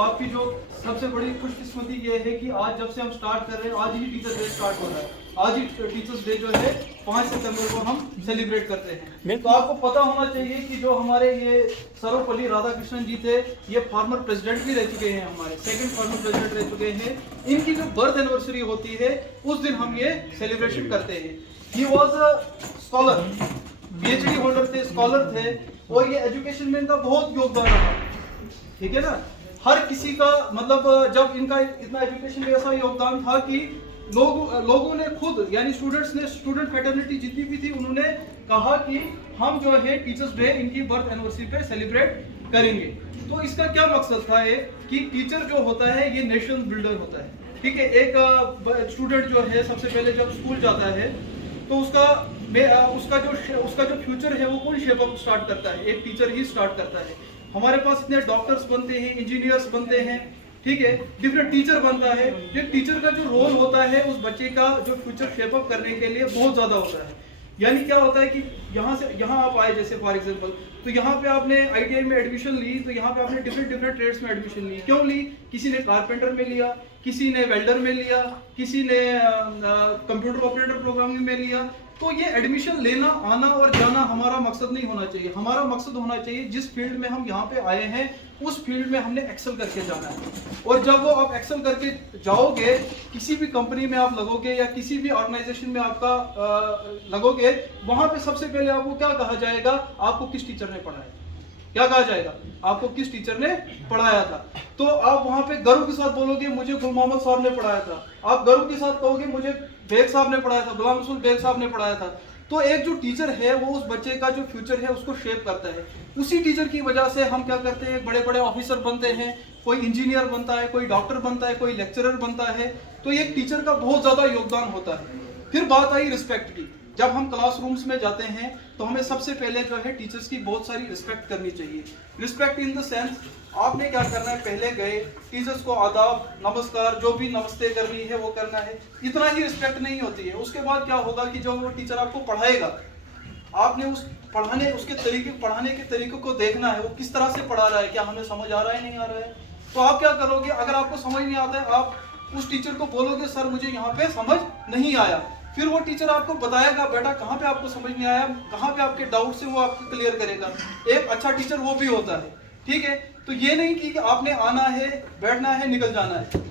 आपकी जो सबसे बड़ी खुशकिस्मती ये है कि आज जब से हम स्टार्ट कर रहे हैं, आज ही टीचर्स डे स्टार्ट हो रहा है। आज ही टीचर्स डे जो है 5 सितंबर को हम सेलिब्रेट करते हैं। तो आपको पता होना चाहिए कि जो हमारे ये सर्वपल्ली राधाकृष्णन जी थे, ये फॉर्मर प्रेसिडेंट भी रह चुके हैं, हमारे सेकंड फॉर्मर प्रेसिडेंट रह चुके हैं। इनकी जो बर्थ एनिवर्सरी होती है उस दिन हम ये सेलिब्रेशन करते हैं। He was a scholar, PhD holder थे, स्कॉलर थे, और ये एजुकेशन में इनका बहुत योगदान रहा। ठीक है ना, हर किसी का मतलब जब इनका इतना एजुकेशन में ऐसा योगदान था कि लोगों ने खुद, यानी स्टूडेंट्स ने, स्टूडेंट फैटर्निटी जितनी भी थी, उन्होंने कहा कि हम जो है टीचर्स डे इनकी बर्थ एनिवर्सरी पे सेलिब्रेट करेंगे। तो इसका क्या मकसद था कि टीचर जो होता है ये नेशन बिल्डर होता है। ठीक है, एक स्टूडेंट जो है सबसे पहले जब स्कूल जाता है तो उसका जो फ्यूचर है वो कौन शेप अप स्टार्ट करता है? एक टीचर ही स्टार्ट करता है। हमारे पास इतने डॉक्टर्स बनते हैं, इंजीनियर्स बनते हैं, ठीक है, डिफरेंट टीचर बनता है। जो टीचर का जो रोल होता है उस बच्चे का जो फ्यूचर शेप अप करने के लिए बहुत ज्यादा होता है। यानी क्या होता है कि यहाँ आप आए, जैसे फॉर एग्जांपल, तो यहाँ पे आपने ITI में एडमिशन ली, तो यहाँ पे आपने डिफरेंट ट्रेड्स में एडमिशन ली। क्यों ली? किसी ने कारपेंटर में लिया, किसी ने वेल्डर में लिया, किसी ने कंप्यूटर ऑपरेटर प्रोग्रामिंग में लिया। तो ये एडमिशन लेना, आना और जाना हमारा मकसद नहीं होना चाहिए। हमारा मकसद होना चाहिए जिस फील्ड में हम यहाँ पे आए हैं उस फील्ड में हमने एक्सेल करके जाना है। और जब वो आप एक्सेल करके जाओगे, किसी भी कंपनी में आप लगोगे या किसी भी ऑर्गेनाइजेशन में आपका लगोगे, वहां पे सबसे पहले आपको क्या कहा जाएगा? आपको किस टीचर ने पढ़ाया? क्या कहा जाएगा? आपको किस टीचर ने पढ़ाया था। तो आप वहां पे गर्व के साथ बोलोगे मुझे गुल मोहम्मद साहब ने पढ़ाया था। आप गर्व के साथ कहोगे मुझे बेग साहब ने पढ़ाया था, गुलाम रसूल बेग साहब ने पढ़ाया था। तो एक जो टीचर है वो उस बच्चे का जो फ्यूचर है उसको शेप करता है। उसी टीचर की वजह से हम क्या करते हैं, बड़े बड़े ऑफिसर बनते हैं, कोई इंजीनियर बनता है, कोई डॉक्टर बनता है, कोई लेक्चरर बनता है। तो एक टीचर का बहुत ज्यादा योगदान होता है। फिर बात आई रिस्पेक्ट की। जब हम क्लासरूम्स में जाते हैं तो हमें सबसे पहले जो है टीचर्स की बहुत सारी रिस्पेक्ट करनी चाहिए। रिस्पेक्ट इन द सेंस, आपने क्या करना है, पहले गए टीचर्स को आदाब, नमस्कार, जो भी नमस्ते करनी है वो करना है। इतना ही रिस्पेक्ट नहीं होती है। उसके बाद क्या होगा कि जो वो टीचर आपको पढ़ाएगा, आपने उसके पढ़ाने के तरीके को देखना है। वो किस तरह से पढ़ा रहा है, क्या हमें समझ आ रहा है, नहीं आ रहा है। तो आप क्या करोगे, अगर आपको समझ नहीं आता है, आप उस टीचर को बोलोगे सर मुझे यहाँ पे समझ नहीं आया। फिर वो टीचर आपको बताएगा बेटा कहाँ पे आपको समझ नहीं आया, कहाँ पे आपके डाउट से वो आपको क्लियर करेगा। एक अच्छा टीचर वो भी होता है। ठीक है, तो ये नहीं कि आपने आना है, बैठना है, निकल जाना है।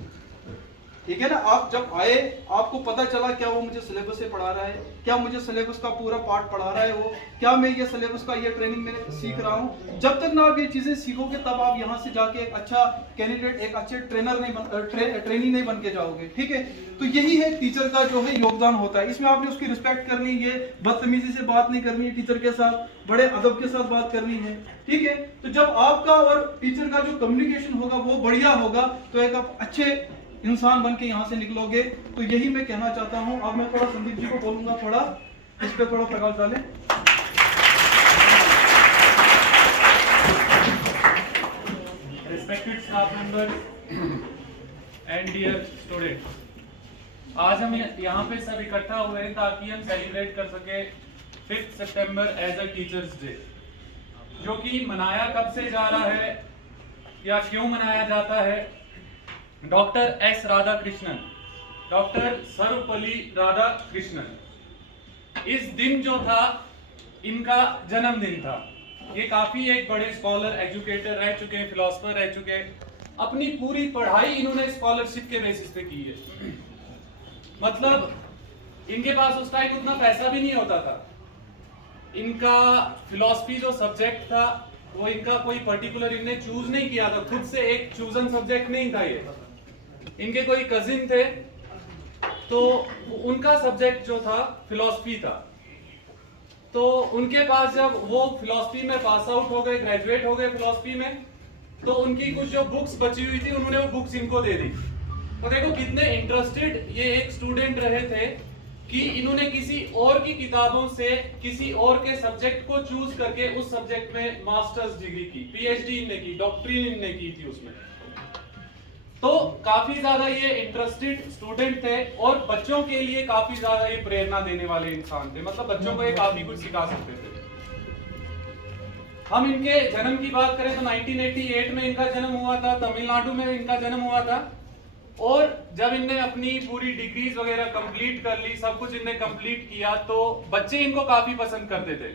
ठीक है ना, आप जब आए आपको पता चला क्या वो मुझे सिलेबस से पढ़ा रहा है, क्या मुझे सिलेबस का पूरा पार्ट पढ़ा रहा है वो, क्या मैं ये सिलेबस का ये ट्रेनिंग में सीख रहा हूँ। जब तक ना आप ये चीजें सीखोगे तब आप यहाँ से जाके एक अच्छा कैंडिडेट, एक अच्छे ट्रेनी नहीं बन के जाओगे। ठीक है, तो यही है टीचर का जो है योगदान होता है। इसमें आपने उसकी रिस्पेक्ट करनी है, बदतमीजी से बात नहीं करनी है, टीचर के साथ बड़े अदब के साथ बात करनी है। ठीक है, तो जब आपका और टीचर का जो कम्युनिकेशन होगा वो बढ़िया होगा तो एक आप अच्छे इंसान बन के यहाँ से निकलोगे। तो यही मैं कहना चाहता हूँ। अब मैं थोड़ा संदीप जी को बोलूंगा, थोड़ा इस पे थोड़ा प्रकाश डालें। Respected staff members and dear student, आज हम यहाँ पे सब इकट्ठा हुए हैं ताकि हम सेलिब्रेट कर सके 5 सितंबर एज अ टीचर्स डे, जो कि मनाया कब से जा रहा है या क्यों मनाया जाता है। Doctor S Radhakrishnan, doctor Sarvepalli Radhakrishnan, इस दिन जो था इनका जन्मदिन था। ये काफी एक बड़े स्कॉलर, एजुकेटर रह चुके हैं, फिलोसफर रह चुके हैं। अपनी पूरी पढ़ाई इन्होंने स्कॉलरशिप के बेसिस पे की है। मतलब इनके पास उस टाइम उतना पैसा भी नहीं होता था। इनका फिलॉसफी जो सब्जेक्ट था वो इनका कोई पर्टिकुलर इनने चूज नहीं किया था, खुद से एक चूजन सब्जेक्ट नहीं था ये। इनके कोई कजिन थे तो उनका सब्जेक्ट जो था फिलॉसफी था। तो उनके पास जब वो फिलॉसफी में पास आउट हो गए, ग्रेजुएट हो गए फिलॉसफी में, तो उनकी कुछ जो बुक्स बची हुई थी उन्होंने वो बुक्स इनको दे दी। तो देखो कितने इंटरेस्टेड ये एक स्टूडेंट रहे थे कि इन्होंने किसी और की किताबों से किसी और के सब्जेक्ट को चूज करके उस सब्जेक्ट में मास्टर्स डिग्री की, PhD इनने की, डॉक्ट्रिन इनने की थी उसमें। तो काफी ज्यादा ये इंटरेस्टेड स्टूडेंट थे और बच्चों के लिए काफी ज्यादा ये प्रेरणा देने वाले इंसान थे। मतलब बच्चों को ये काफी कुछ सिखा सकते थे। हम इनके जन्म की बात करें तो 1988 में इनका जन्म हुआ था, तमिलनाडु में इनका जन्म हुआ था। और जब इनने अपनी पूरी डिग्रीज वगैरह कंप्लीट कर ली, सब कुछ इनने कंप्लीट किया, तो बच्चे इनको काफी पसंद करते थे।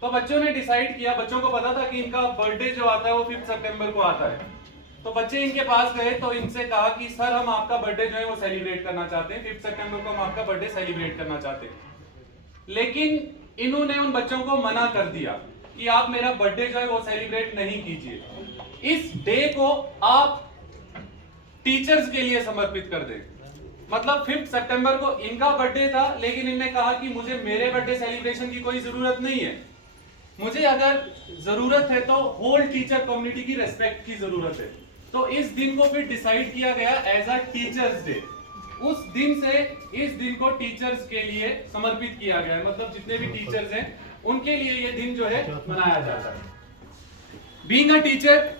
तो बच्चों ने डिसाइड किया, बच्चों को पता था कि इनका बर्थडे जो आता है वो 5 सितंबर को आता है। तो बच्चे इनके पास गए तो इनसे कहा कि सर हम आपका बर्थडे जो है वो सेलिब्रेट करना चाहते हैं, 5 सितंबर को हम आपका बर्थडे सेलिब्रेट करना चाहते हैं। लेकिन इन्होंने उन बच्चों को मना कर दिया कि आप मेरा बर्थडे जो है वो सेलिब्रेट नहीं कीजिए, इस डे को आप टीचर्स के लिए समर्पित कर दें। मतलब 5 सितंबर को इनका बर्थडे था, लेकिन इनने कहा कि मुझे मेरे बर्थडे सेलिब्रेशन की कोई जरूरत नहीं है, मुझे अगर जरूरत है तो होल टीचर कम्युनिटी की रेस्पेक्ट की जरूरत है। तो इस दिन को फिर डिसाइड किया गया एज अ टीचर्स डे। उस दिन से इस दिन को टीचर्स के लिए समर्पित किया गया है, मतलब जितने भी टीचर्स हैं उनके लिए ये दिन जो है मनाया जाता है। बीइंग अ टीचर,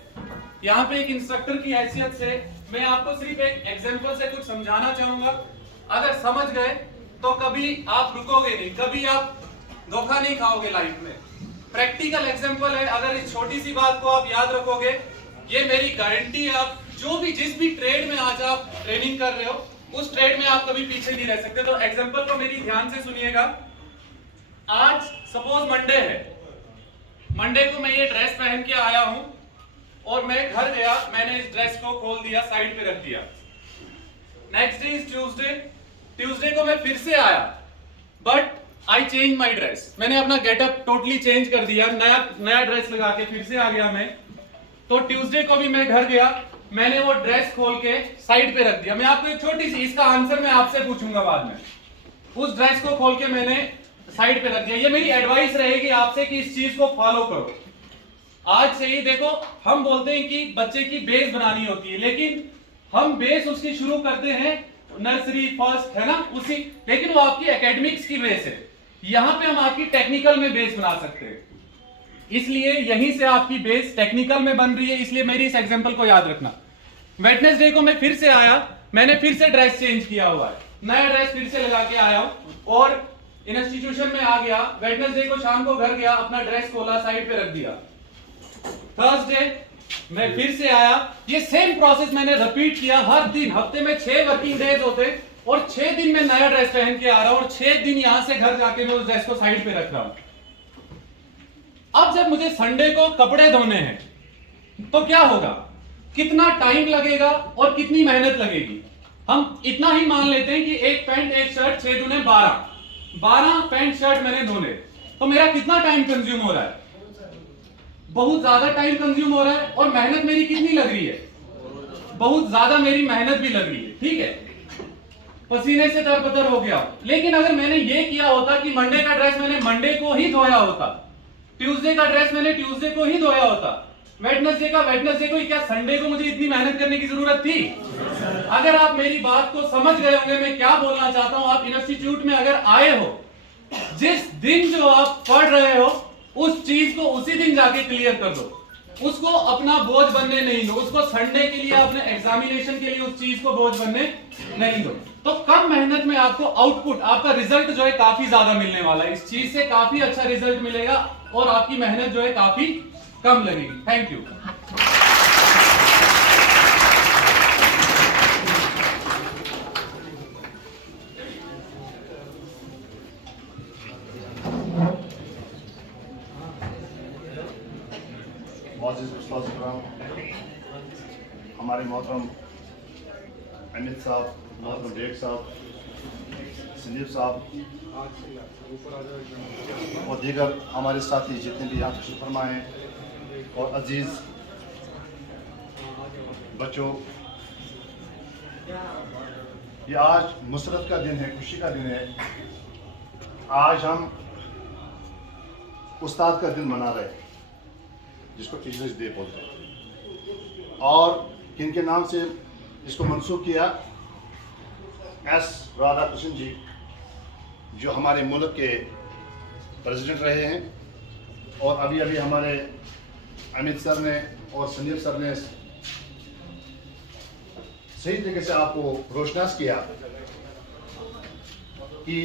यहाँ पे एक इंस्ट्रक्टर की हैसियत से मैं आपको सिर्फ एक एग्जांपल से कुछ समझाना चाहूंगा। अगर समझ गए तो कभी आप रुकोगे नहीं, कभी आप धोखा नहीं खाओगे लाइफ में। प्रैक्टिकल एग्जांपल है, अगर इस छोटी सी बात को आप याद रखोगे, ये मेरी गारंटी है, आप जिस भी ट्रेड में आज आप ट्रेनिंग कर रहे हो उस ट्रेड में आप कभी पीछे नहीं रह सकते। तो एग्जांपल को मेरी ध्यान से सुनिएगा। आज सपोज मंडे है, मंडे को मैं ये ड्रेस पहन के आया हूं और मैं घर गया, मैंने इस ड्रेस को खोल दिया, साइड पे रख दिया। Next day is Tuesday, Tuesday को मैं फिर से आया, but I change my dress, मैंने अपना गेटअप टोटली चेंज कर दिया, नया ड्रेस लगा के फिर से आ गया मैं। तो ट्यूसडे को भी मैं घर गया, मैंने वो ड्रेस खोल के साइड पे रख दिया। मैं आपको एक छोटी सी, इसका आंसर मैं आपसे पूछूंगा बाद में। उस ड्रेस को खोल के मैंने साइड पे रख दिया। ये मेरी एडवाइस रहेगी आपसे कि इस चीज को फॉलो करो। आज से ही देखो, हम बोलते हैं कि बच्चे की बेस बनानी होती है, लेकिन हम बेस उसकी शुरू करते हैं नर्सरी फर्स्ट, है ना, उसी, लेकिन वो आपकी एकेडमिक्स की बेस है। यहां पे हम आपकी टेक्निकल में बेस बना सकते हैं, इसलिए यहीं से आपकी बेस टेक्निकल में बन रही है। इसलिए मेरी इस एग्जांपल को याद रखना। वेडनेसडे को मैं फिर से आया, मैंने फिर से ड्रेस चेंज किया हुआ है, नया ड्रेस फिर से लगा के आया हूं और इंस्टीट्यूशन में आ गया। वेडनेसडे को शाम को घर गया, अपना ड्रेस खोला, साइड पे रख दिया। थर्सडे मैं फिर से आया, ये सेम प्रोसेस मैंने रिपीट किया हर दिन। हफ्ते में 6 वर्किंग डेज होते और 6 दिन मैं नया ड्रेस पहन के आ रहा हूं और 6 दिन यहां से घर जाके मैं उस ड्रेस को साइड पे रख रहा हूं। अब जब मुझे संडे को कपड़े धोने हैं तो क्या होगा, कितना टाइम लगेगा और कितनी मेहनत लगेगी। हम इतना ही मान लेते हैं कि एक पैंट एक शर्ट 6 दूने 12 पैंट शर्ट मैंने धोने, तो मेरा कितना टाइम कंज्यूम हो रहा है, बहुत ज्यादा टाइम कंज्यूम हो रहा है। और मेहनत मेरी कितनी लग रही है, बहुत ज्यादा मेरी मेहनत भी लग रही है, ठीक है, पसीने से तरबतर हो गया। लेकिन अगर मैंने ये किया होता कि मंडे का ड्रेस मैंने मंडे को ही धोया होता, ट्यूसडे का ड्रेस मैंने ट्यूसडे को ही धोया होता, वेडनेसडे का वेडनेसडे को ही, क्या संडे को मुझे इतनी मेहनत करने की जरूरत थी? अगर आप मेरी बात को समझ गए होंगे मैं क्या बोलना चाहता हूं, आप इंस्टीट्यूट में अगर आए हो, जिस दिन जो आप पढ़ रहे हो उस चीज को उसी दिन जाके क्लियर कर दो, उसको अपना बोझ बनने नहीं दो, उसको संडे के लिए अपने एग्जामिनेशन के लिए उस चीज को बोझ बनने नहीं दो। तो कम मेहनत में आपको आउटपुट, आपका रिजल्ट जो है काफी ज्यादा मिलने वाला है। इस चीज से काफी अच्छा रिजल्ट मिलेगा और आपकी मेहनत जो है काफी कम लगेगी। Thank you. हमारे मोहतरम अमित साहब, मोहतरम बेग साहब, संदीप साहब और दीगर हमारे साथी जितने भी यहाँ तशरीफ़ फरमा हैं और अजीज़ बच्चों, ये आज मुसरत का दिन है, खुशी का दिन है। आज हम उस्ताद का दिन मना रहे हैं जिसको टीचर्स डे बोलते हैं, और किनके नाम से इसको मंसूब किया, एस राधाकृष्ण जी जो हमारे मुल्क के प्रेसिडेंट रहे हैं, और अभी अभी हमारे अमित सर ने और संदीप सर ने सही तरीके से आपको रोशनास किया कि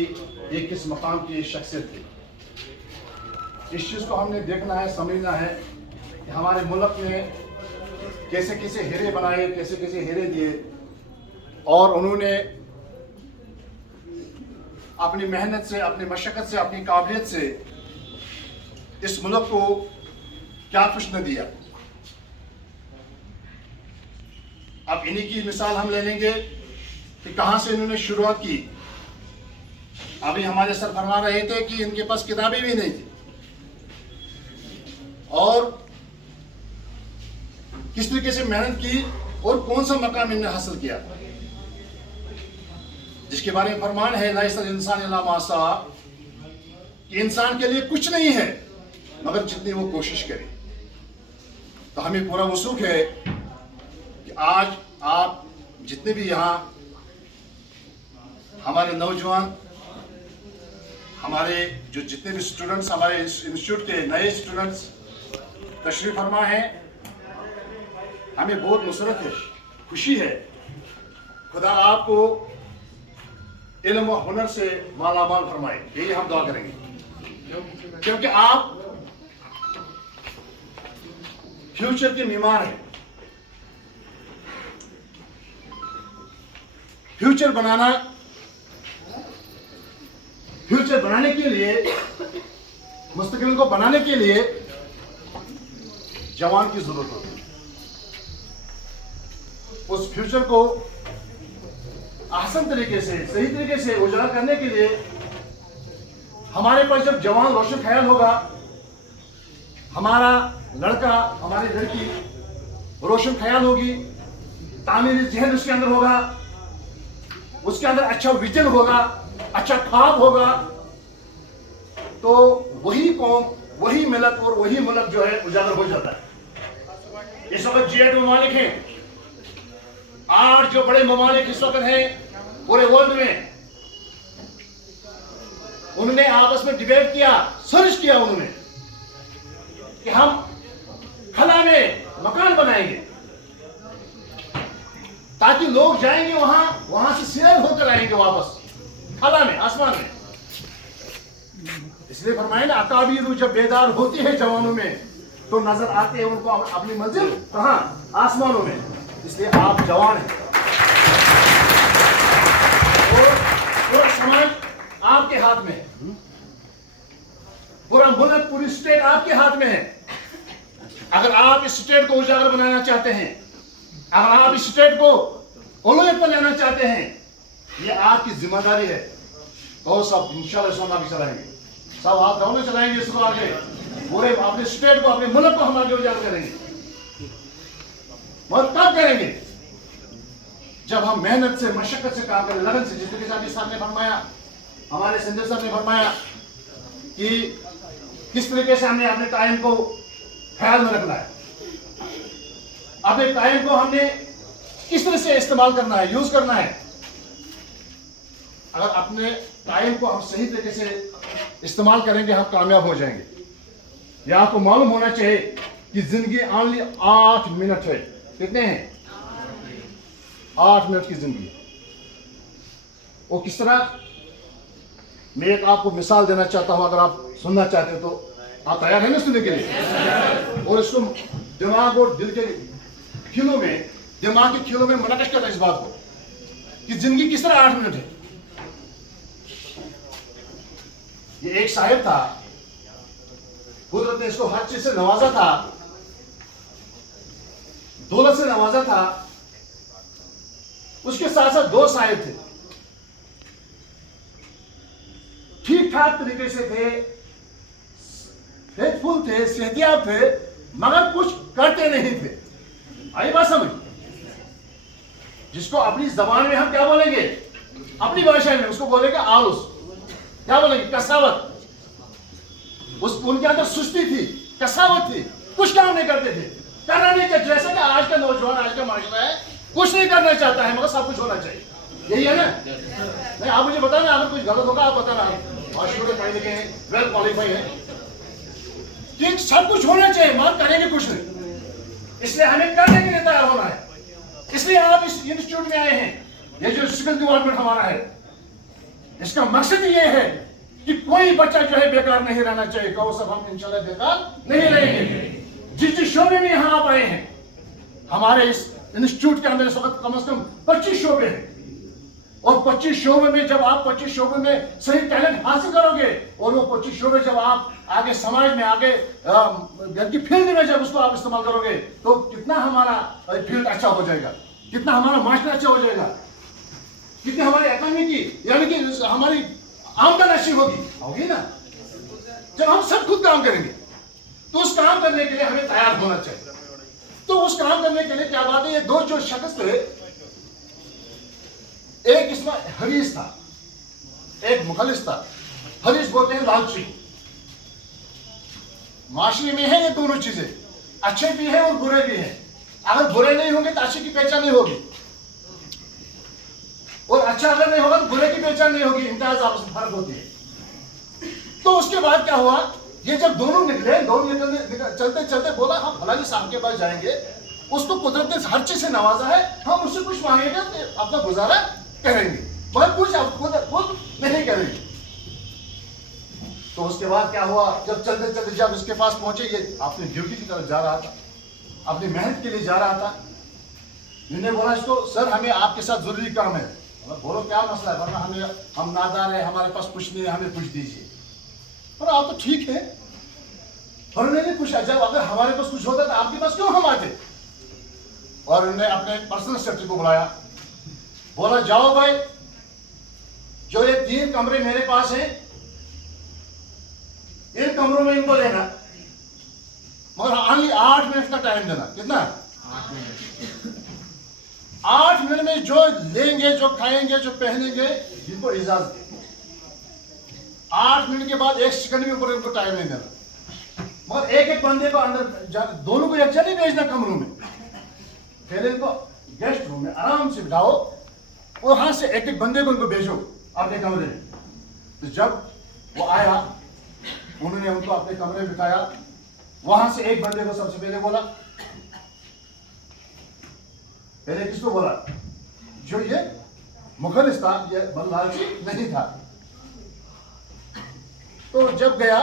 ये किस मकाम की शख्सियत थी। इस चीज़ को हमने देखना है, समझना है कि हमारे मुल्क में कैसे कैसे हीरे बनाए, कैसे कैसे हीरे दिए, और उन्होंने अपनी मेहनत से, अपनी मशक्क़त से, अपनी काबिलियत से इस मुल्क को क्या कुछ न दिया। अब इन्हीं की मिसाल हम ले लेंगे कि कहाँ से इन्होंने शुरुआत की। अभी हमारे सर फरमा रहे थे कि इनके पास किताबें भी नहीं थी, और किस तरीके से मेहनत की और कौन सा मकाम इन्होंने हासिल किया, जिसके बारे में फरमान है लाइसल इंसान इल्ला मा सआ, कि इंसान के लिए कुछ नहीं है मगर जितनी वो कोशिश करे। तो हमें पूरा वसूख है कि आज आप जितने भी यहाँ हमारे नौजवान, हमारे जो जितने भी स्टूडेंट्स, हमारे इंस्टीट्यूट के नए स्टूडेंट्स तशरीफ फरमा हैं, हमें बहुत मुसरत है, खुशी है। खुदा आपको इल्म और हुनर से मालामाल फरमाए, यही हम दुआ करेंगे, क्योंकि आप फ्यूचर के मीमार हैं। फ्यूचर बनाने के लिए, मुस्तकबिल को बनाने के लिए जवान की जरूरत होती है। उस फ्यूचर को आसान तरीके से, सही तरीके से उजागर करने के लिए हमारे पास जब जवान रोशन ख्याल होगा, हमारा लड़का, हमारी लड़की रोशन ख्याल होगी, तामीर जहन उसके अंदर होगा, उसके अंदर अच्छा विजन होगा, अच्छा ख्वाब होगा, तो वही कौम, वही मिलत और वही मुल्क जो है उजागर हो जाता है। इस वक्त G8 ममालिक हैं, 8 जो बड़े ममालिक इस वक्त हैं पूरे वर्ल्ड में, उन्होंने आपस में डिबेट किया, सर्च किया उन्होंने कि हम खला में मकान बनाएंगे ताकि लोग जाएंगे वहां से सैर होकर आएंगे वापस खला में, आसमान में। इसलिए फरमाया ना, अकाबीर जब बेदार होती है जवानों में तो नजर आते हैं उनको अपनी मंजिल कहां, आसमानों में। इसलिए आप जवान हैं और समाज आपके हाथ में है, पूरा मुल्क, पूरी स्टेट आपके हाथ में है। अगर आप इस स्टेट को उजागर बनाना चाहते हैं, अगर आप इस स्टेट को उलूहियत पर लेना चाहते हैं, ये आपकी जिम्मेदारी है। तो सब इंशाल्लाह आगे चलाएंगे, सब आप दोनों चलाएंगे इसको आगे, पूरे अपने स्टेट को, अपने मुल्क को हम आगे उजागर करेंगे। और कब करेंगे? जब हम मेहनत से, मशक्कत से काम करें, लगन से। जिस तरीके से अभी साहब ने फरमाया, हमारे संजय साहब ने फरमाया कि किस तरीके से हमने अपने टाइम को ख्याल में रखना है, अपने टाइम को हमने किस तरह से इस्तेमाल करना है, यूज करना है। अगर अपने टाइम को हम सही तरीके से इस्तेमाल करेंगे, हम कामयाब हो जाएंगे। यह आपको मालूम होना चाहिए कि जिंदगी ओनली 8 मिनट है। कितने हैं? 8 मिनट की जिंदगी। वो किस तरह, मैं एक आपको मिसाल देना चाहता हूं, अगर आप सुनना चाहते हो तो आप तैयार हैं ना सुनने के लिए? और इसको दिमाग और दिल के खिलों में, दिमाग के खिलों में मनकश करना इस बात को कि जिंदगी किस तरह 8 मिनट है। ये एक साहिब था, कुदरत ने इसको हर चीज से नवाजा था, दौलत से नवाजा था। उसके साथ साथ 2 साहिब थे, ठीक ठाक तरीके से थे, फेथफुल थे, सेहतियाब थे, मगर कुछ करते नहीं थे। आई बात समझ? जिसको अपनी जबान में हम क्या बोलेंगे, अपनी भाषा में उसको बोलेंगे आलस, क्या बोलेंगे, कसावत। उनके अंदर सुस्ती थी, कसावत थी, कुछ काम नहीं करते थे, करना नहीं चाहिए। जैसा कि आज का नौजवान, आज का माशरा है, कुछ नहीं करना चाहता है, मगर सब कुछ होना चाहिए। यही है ना? नहीं, आप मुझे बताना, अगर कुछ गलत होगा आप बताना। माशरे पढ़े लिखे हैं, वेल क्वालिफाइड है, ठीक, सब कुछ होना चाहिए, मगर करेंगे कुछ नहीं। इसलिए हमें करने के लिए तैयार होना है। इसलिए आप इस इंस्टीट्यूट में आए हैं। ये जो स्किल डेवलपमेंट हमारा है, इसका मकसद ये है कि कोई बच्चा जो है बेकार नहीं रहना चाहिए। कहो सब हम इंशाल्लाह बेकार नहीं रहेंगे। जिस शोबे में यहाँ आप आए हैं, हमारे इस इंस्टीट्यूट के अंदर इस वक्त कम से कम 25 शोबे हैं, और 25 शोबे में जब आप 25 शोबे में सही टैलेंट हासिल करोगे, और वो 25 शोबे जब आप आगे समाज में आगे की फील्ड में जब उसको आप इस्तेमाल करोगे, तो कितना हमारा फील्ड अच्छा हो जाएगा, कितना हमारा मास्टर अच्छा हो जाएगा, कितनी हमारी इकोनॉमी की यानी कि हमारी आमदन अच्छी होगी ना। जब हम सब खुद काम करेंगे, तो उस काम करने के लिए हमें तैयार होना चाहिए। तो उस काम करने के लिए क्या बात है, ये दो जो शख्स थे, एक इसमें हरीश था, एक मुखलिस था। हरीश बोलते हैं लालची। माशरे में है ये दोनों चीजें, अच्छे भी है और बुरे भी है। अगर बुरे नहीं होंगे तो अच्छे की पहचान नहीं होगी, और अच्छा अगर नहीं होगा तो बुरे की पहचान नहीं होगी। इम्तियाज आपस में फर्क होती है। तो उसके बाद क्या हुआ, ये जब दोनों निकले, चलते चलते बोला हम फलानी साहब के पास जाएंगे, उसको कुदरत ने हर चीज से नवाजा है, हम उससे कुछ मांगेंगे तो अपना गुजारा करेंगे, मगर कुछ खुद नहीं करेंगे। तो उसके बाद क्या हुआ, जब चलते चलते जब इसके पास पहुंचे, ये अपनी ड्यूटी की तरफ जा रहा था, अपनी मेहनत के लिए जा रहा था। इन्होंने बोला इसको, सर हमें आपके साथ जरूरी काम है। बोलो क्या मसला है, वरना हम नादार है, हमारे पास कुछ नहीं है, हमें कुछ दीजिए। पर आप तो ठीक है, और नहीं कुछ, जब अगर हमारे पास कुछ होता तो आपके पास क्यों हम आते। और उन्होंने अपने पर्सनल सेक्रेटरी को बुलाया, बोला जाओ भाई, जो ये 3 कमरे मेरे पास हैं, इन कमरों में इनको लेना, मगर ओनली 8 मिनट का टाइम देना। कितना? 8 मिनट में जो लेंगे, जो खाएंगे, जो पहनेंगे, इनको इजाजत। 8 मिनट के बाद 1 सेकंड में ऊपर इनको टाइम नहीं देना, मगर एक बंदे को अंदर, दोनों को एक जगह नहीं भेजना कमरों में। पहले इनको गेस्ट रूम में आराम से बिठाओ, और वहां से एक बंदे को इनको भेजो अपने कमरे में। तो जब वो आया, उन्होंने उनको अपने कमरे में बिठाया। वहां से एक बंदे को सबसे पहले बोला, पहले किसको बोला, जो ये मुखलिस था, ये लालची नहीं था। तो जब गया,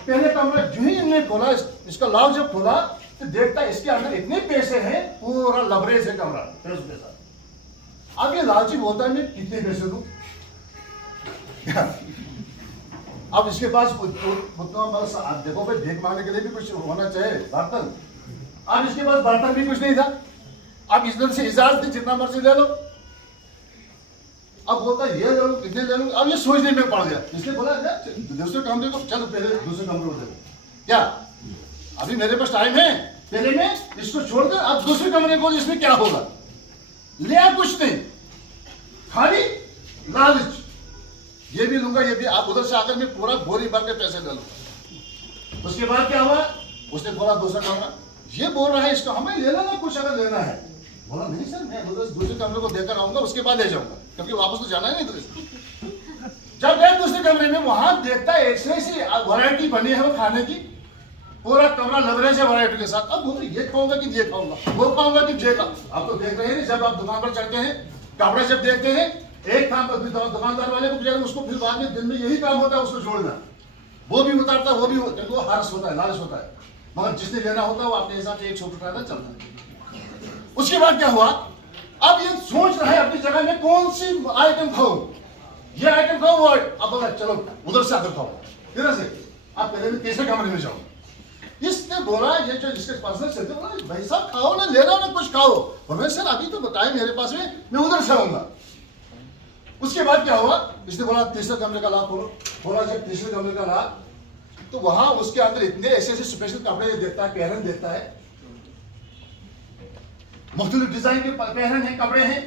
पहले कमरा जो ही इन्होंने खोला, इसका लॉक जब खोला, तो देखता इसके अंदर इतने पैसे हैं, पूरा लबरेज है कमरा पैसों के साथ। अब ये लालची बोलता है, मैं कितने पैसे दूं? अब इसके पास देखो भाई, भीख मांगने के लिए भी कुछ होना चाहिए, बर्तन। अब इसके पास बर्तन भी कुछ नहीं था। अब इधर से इजाजत दी, जितना मर्जी ले लो। अब बोलता ये ले लो, कितने ले लो। अब ये सोचने में पड़ गया, इसने बोला दूसरे कमरे को, चलो पहले दूसरे कमरे को देखो, क्या अभी मेरे पास टाइम है, पहले मैं इसको छोड़कर अब दूसरे कमरे को, इसमें क्या होगा। लिया कुछ नहीं, खाली लालच, ये भी लूंगा, ये भी। आप उधर से आकर मैं पूरा बोरी भर के पैसे ले लूंगा। उसके बाद क्या हुआ, उसने बोला दूसरा कमरा, ये बोल रहा है इसको हमें लेना ना, कुछ अगर लेना है। बोला नहीं सर, मैं उधर दूसरे कमरे को देकर आऊंगा, उसके बाद ले जाऊंगा, क्योंकि वापस तो जाना है नहीं। जब गए दूसरे कमरे में, वहां देखता है ऐसी वैरायटी बनी है वो खाने की, पूरा कमरा लबरेज है वैरायटी के साथ। अब बोले ये खाऊंगा कि ये खाऊंगा, वो खाऊंगा कि ये खाऊंगा। आप तो देख रहे हैं, जब आप दुकान पर चढ़ते हैं, कपड़े जब देखते हैं, एक काम पर दुकानदार वाले को बेचारे, उसको फिर बाद में दिन में यही काम होता है, उसको जोड़ना, वो भी उतारता, वो भी, वो हर्ष होता है, लालच होता है। मगर जिसने लेना होता है वो अपने हिसाब से एक छोटा उठाता चलता है। उसके बाद क्या हुआ, अब ये सोच रहा है अपनी जगह में कौन सी आइटम खाऊं, ये आइटम खाऊं, वो अब बोला चलो उधर से आकर खाओ, इधर से। आप पहले में तीसरे कमरे में जाओ। इसने बोला, ये जो जिसके पर्सनल से बोला, भाई साहब खाओ ना, लेना ना, कुछ खाओ। बोले सर अभी तो बताए मेरे पास में, मैं उधर से आऊंगा। उसके बाद क्या हुआ, इसने बोला तीसरे कमरे का लॉक खोलो। बोला जब तीसरे कमरे का लॉक, तो वहां उसके अंदर इतने ऐसे ऐसे स्पेशल कपड़े देखता है, पहरन देखता है, मुख्तलिफ डिजाइन के पहरन है, कपड़े हैं।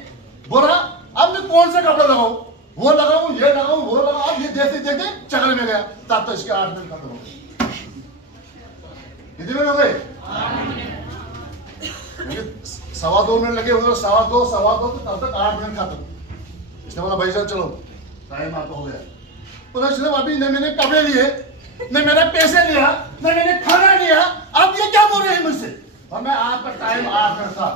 बोला अब मैं कौन सा कपड़ा लगाऊं, वो लगाऊं, ये लगाऊं, वो लगाऊं। अब ये देखते देखते चक्कर में गया, तब तो इसके 8 मिनट खत्म हो गए। कितने मिनट हो गए? 2.25 मिनट लगे, उधर 2.25 तो तब तक 8 मिनट खत्म। इसने बोला भाई साहब चलो टाइम आपका हो गया। बोला चलो अभी न मैंने कपड़े लिए, न मैंने पैसे लिया, न मैंने खाना लिया, आप ये क्या बोल रहे हैं मुझसे। और मैं आपका टाइम 8 मिनट था,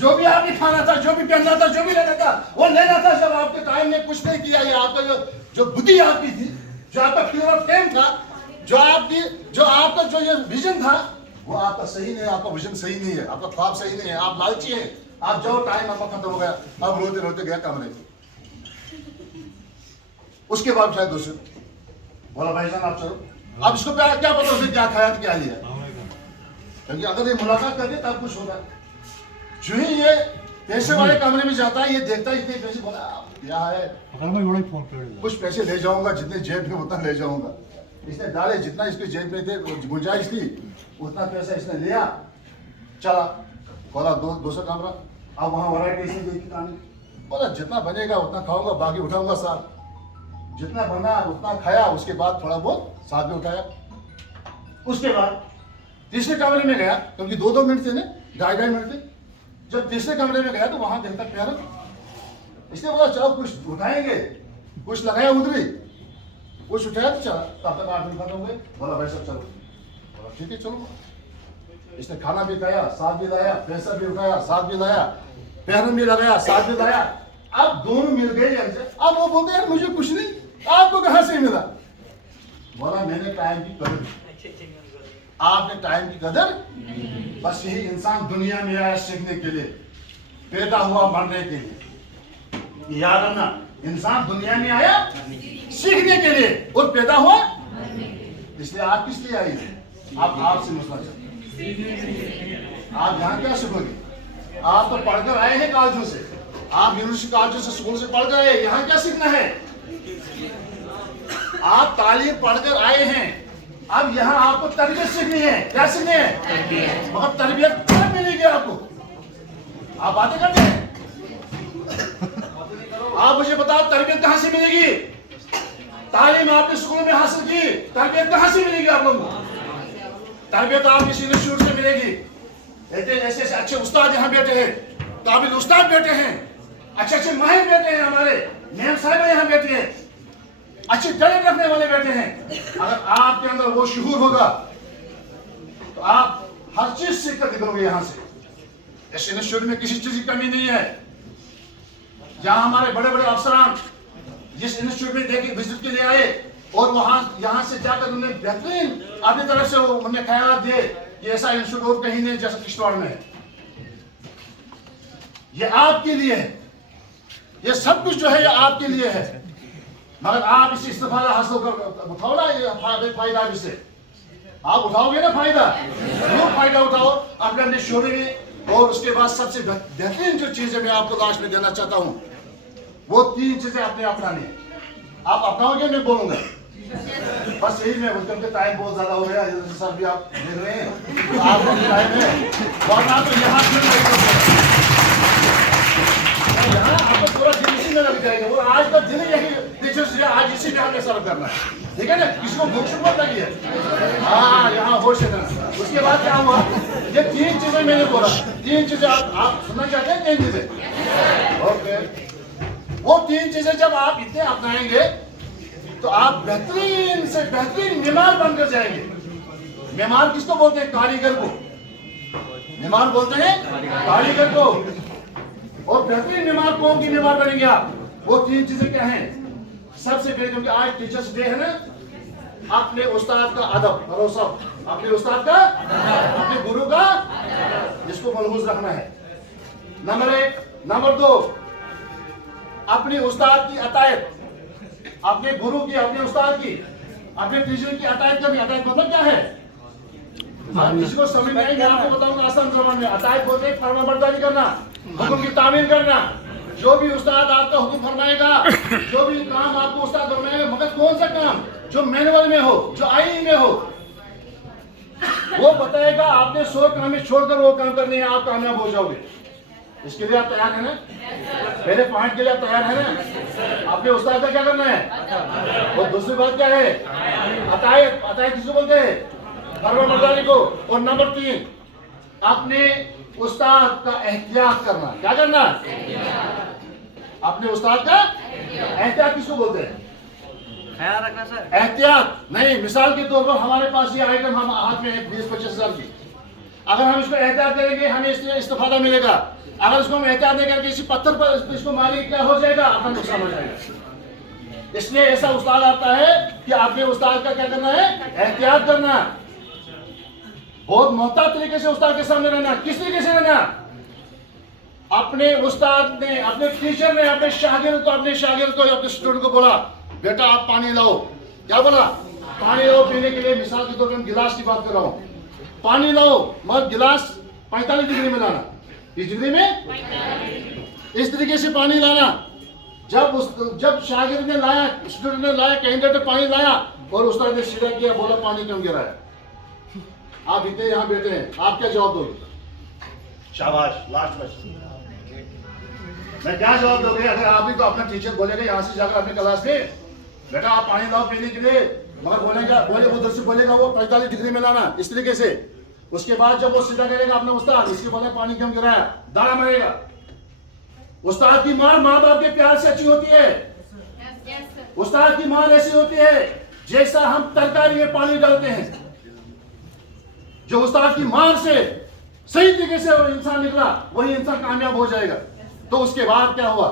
जो भी आपने खाना था, जो भी पहनना था, जो भी लेना था वो लेना था। जब आपके टाइम ने कुछ नहीं किया, ये आपका जो बुद्धि आपकी थी जो आपका फिगर ऑफ टेम था, जो आपका जो ये विजन था, वो आपका सही नहीं है, आपका विजन सही नहीं है, आपका ख्वाब सही नहीं है, आप लालची हैं। आप जाओ, टाइम आपका खत्म हो गया, अब रोते रोते गया कमरे में। उसके बाद शायद दूसरे बोला भाईजान आप चलो। अब इसको क्या पता उसने क्या खाया क्या लिया, क्योंकि अगर ये मुलाकात करके तब कुछ होगा। जो ही ये पैसे वाले कमरे में जाता है, ये देखता है इतने पैसे, बोला क्या है, कुछ पैसे ले जाऊंगा, जितने जेब में उतना ले जाऊंगा। इसने डाले, जितना इसके जेब में थे गुंजाइश थी उतना पैसा इसने लिया, चला, बोला दूसरा कमरा। अब वहाँ वैरायटी इसने देखी खाने, बोला जितना बनेगा उतना खाऊंगा, बाकी उठाऊंगा साथ। जितना बना उतना खाया, उसके बाद थोड़ा बहुत साथ में उठाया। उसके बाद तीसरे कमरे में गया, क्योंकि 2-2 मिनट थे ना, 2.5 मिनट थे। जब तीसरे कमरे में गया तो वहां देखता प्यारा, इसने बोला चलो कुछ उठाएंगे, कुछ लगाया उधर ही, कुछ उठाया तो चला। तब तक 8 मिनट खत्म हो गए। बोला भाई सब चलो, बोला ठीक है चलो। इसने खाना भी खाया, साथ भी लाया, पैसा भी उठाया, साथ भी लाया, पहन भी लगाया, साथ भी लाया। अब दोनों मिल गए। अब वो बोलते यार मुझे कुछ नहीं, आपको कहां से मिला? बोला मैंने टाइम की कदर, आपने टाइम की कदर। बस यही इंसान दुनिया में आया सीखने के लिए, पैदा हुआ मरने के लिए। याद रखना, इंसान दुनिया में आया सीखने के लिए और पैदा हुआ, इसलिए आप किस लिए आई? आप आपसे मसला चाहते, आप यहाँ क्या सीखोगे? आप तो पढ़कर आए हैं कॉलेजों से, आप यूनिवर्सिटी कॉलेजों से, स्कूल से पढ़कर आए, यहाँ क्या सीखना है? आप तालीम पढ़कर आए हैं, अब यहाँ आपको तरबियत सीखनी है। क्या सीखनी है? मगर तरबियत कहाँ मिलेगी आपको? आप बातें करते हैं, आप मुझे बताओ तरबियत कहाँ से मिलेगी? तालीम आपने स्कूल में हासिल की, तरबियत कहाँ से मिलेगी आप लोगों को? तरबियत आप किसी इंस्टीट्यूट से मिलेगी। ऐसे ऐसे अच्छे उस्ताद यहाँ बैठे हैं, काबिल उस्ताद बैठे हैं, अच्छे अच्छे माहिर बैठे हैं, हमारे मैम साहिबा यहाँ बैठे हैं, अच्छे टैलेंट रखने वाले बैठे हैं। अगर आपके अंदर वो शुहूर होगा तो आप हर चीज सीख कर निकलोगे यहाँ से। इस इंस्टीट्यूट में किसी चीज की कमी नहीं है। जहाँ हमारे बड़े बड़े अफसरान जिस इंस्टीट्यूट में देखे विजिट के लिए आए और वहां यहाँ से जाकर उन्हें बेहतरीन अपनी तरफ से उन्हें ख्याल दिए, ये ऐसा इंस्टीट्यूट कहीं नहीं जैसा किश्तवाड़ में है। ये आपके लिए है, ये सब कुछ जो है ये आपके लिए है। मगर आप इसे इस्तेफादा हासिल कर उठाओ ना, ये फायदा इससे आप उठाओगे ना फायदा, जरूर फायदा उठाओ अपने अपने शोबे में। और उसके बाद सबसे बेहतरीन जो चीजें मैं आपको लास्ट में देना चाहता हूँ, वो 3 चीजें अपने अपनानी। आप अपनाओगे, मैं बोलूंगा, बस यही मैं बोलता हूँ। टाइम बहुत ज्यादा हो गया, सर भी आप देख रहे हैं, तो आपका टाइम है, वरना तो यहाँ आपको पूरा दिन इसी में लग जाएगा। और आज का दिन यही टीचर्स, आज इसी में हमें सर्व करना है, ठीक है ना? किसी को भूख शुरू लगी है, हाँ यहाँ होश है ना। उसके बाद क्या हुआ, ये 3 चीजें मैंने बोला, 3 चीजें आप सुनना चाहते हैं? 3 चीजें, ओके। वो 3 चीजें जब आप इतने अपनाएंगे तो आप बेहतरीन से बेहतरीन बीमार बनकर जाएंगे। बीमार किसको बोलते हैं? कारीगर को बीमार बोलते हैं, कारीगर को। और बेहतरीन बीमार कौन की बीमार बनेंगे आप? वो 3 चीजें क्या हैं? सबसे पहले, क्योंकि आज टीचर्स डे है ना, अपने उस्ताद का अदब, भरोसा, अपने उस्ताद का, अपने गुरु का, जिसको मलहूज रखना है, नंबर 1। नंबर 2, अपने उस्ताद की अतायत, अपने गुरु की, अपने उस्ताद की, अपने टीचर की अतायत करनी। अतायत मतलब क्या है? किसी को समझ में आई, मैं आपको बताऊंगा आसान जबान में। अतायत बोलते हैं फरमाबरदारी करना, हुक्म की तामील करना। जो भी उस्ताद आपका हुक्म फरमाएगा, जो भी काम आपको उस्ताद फरमाएगा, मगर कौन सा काम? जो मैनुअल में हो, जो आईन में हो, वो बताएगा। आपने 100 काम में छोड़कर वो काम करने हैं, आप कामयाब हो जाओगे। इसके लिए आप तैयार है ना? पहले पॉइंट के लिए आप तैयार है ना? अपने उस्ताद का क्या करना है? और दूसरी बात क्या है? अतायत। अतायत किसको बोलते हैं? फरमाबरदारी को। और नंबर 3, अपने उस्ताद का एहतियात करना। क्या करना? अपने उस्ताद का एहतियात किसको बोलते हैं? ख्याल रखना सर। एहतियात नहीं, मिसाल के तौर पर हमारे पास ये आइटम हम हाथ में है 20-25 हजार की, अगर हम इसको एहतियात करेंगे हमें इसलिए इस्तेफादा मिलेगा। अगर इसको हम एहतियात नहीं करके इसी पत्थर पर इसको मारेंगे, क्या हो जाएगा? अपना नुकसान हो जाएगा। इसलिए ऐसा उस्ताद आता है कि आपने उस्ताद का क्या करना है, एहतियात करना, बहुत मोहतात तरीके से उस्ताद के सामने रहना। किस तरीके से रहना? अपने उस्ताद ने, अपने टीचर ने अपने शागिर्द को अपने स्टूडेंट को बोला, बेटा आप पानी लाओ। क्या बोला? पानी लाओ पीने के लिए। मिसाल के तौर पर गिलास की बात कर रहा हूं, पानी लाओ, मगर गिलास 45 डिग्री में लाना। इस डिग्री में इस तरीके से पानी लाना। जब शागिर्द ने लाया, स्टूडेंट ने लाया, कैंडिडेट ने पानी लाया और उस्ताद ने सीधा किया, बोला पानी क्यों गिरा है? आप इतने यहाँ बैठे हैं, आप क्या जवाब दोगे? शाबाश, लास्ट क्वेश्चन। मैं क्या जवाब दोगे अगर आप ही को अपना टीचर बोलेगा यहाँ से जाकर अपनी क्लास में, बेटा आप पानी लाओ पीने के लिए, मगर बोले उधर से बोलेगा वो 45 डिग्री में लाना, इस तरीके से। उसके बाद जब वो सीधा करेगा अपना उस्ताद, इसके बोले पानी क्यों गिराया, दाना मारेगा। उस्ताद की मार माँ बाप के प्यार से अच्छी होती है। उस्ताद की मार ऐसी होती है जैसा हम तरकारी में पानी डालते हैं। जो उस्ताद की मार से सही तरीके से वो इंसान निकला, वही इंसान कामयाब हो जाएगा। तो उसके बाद क्या हुआ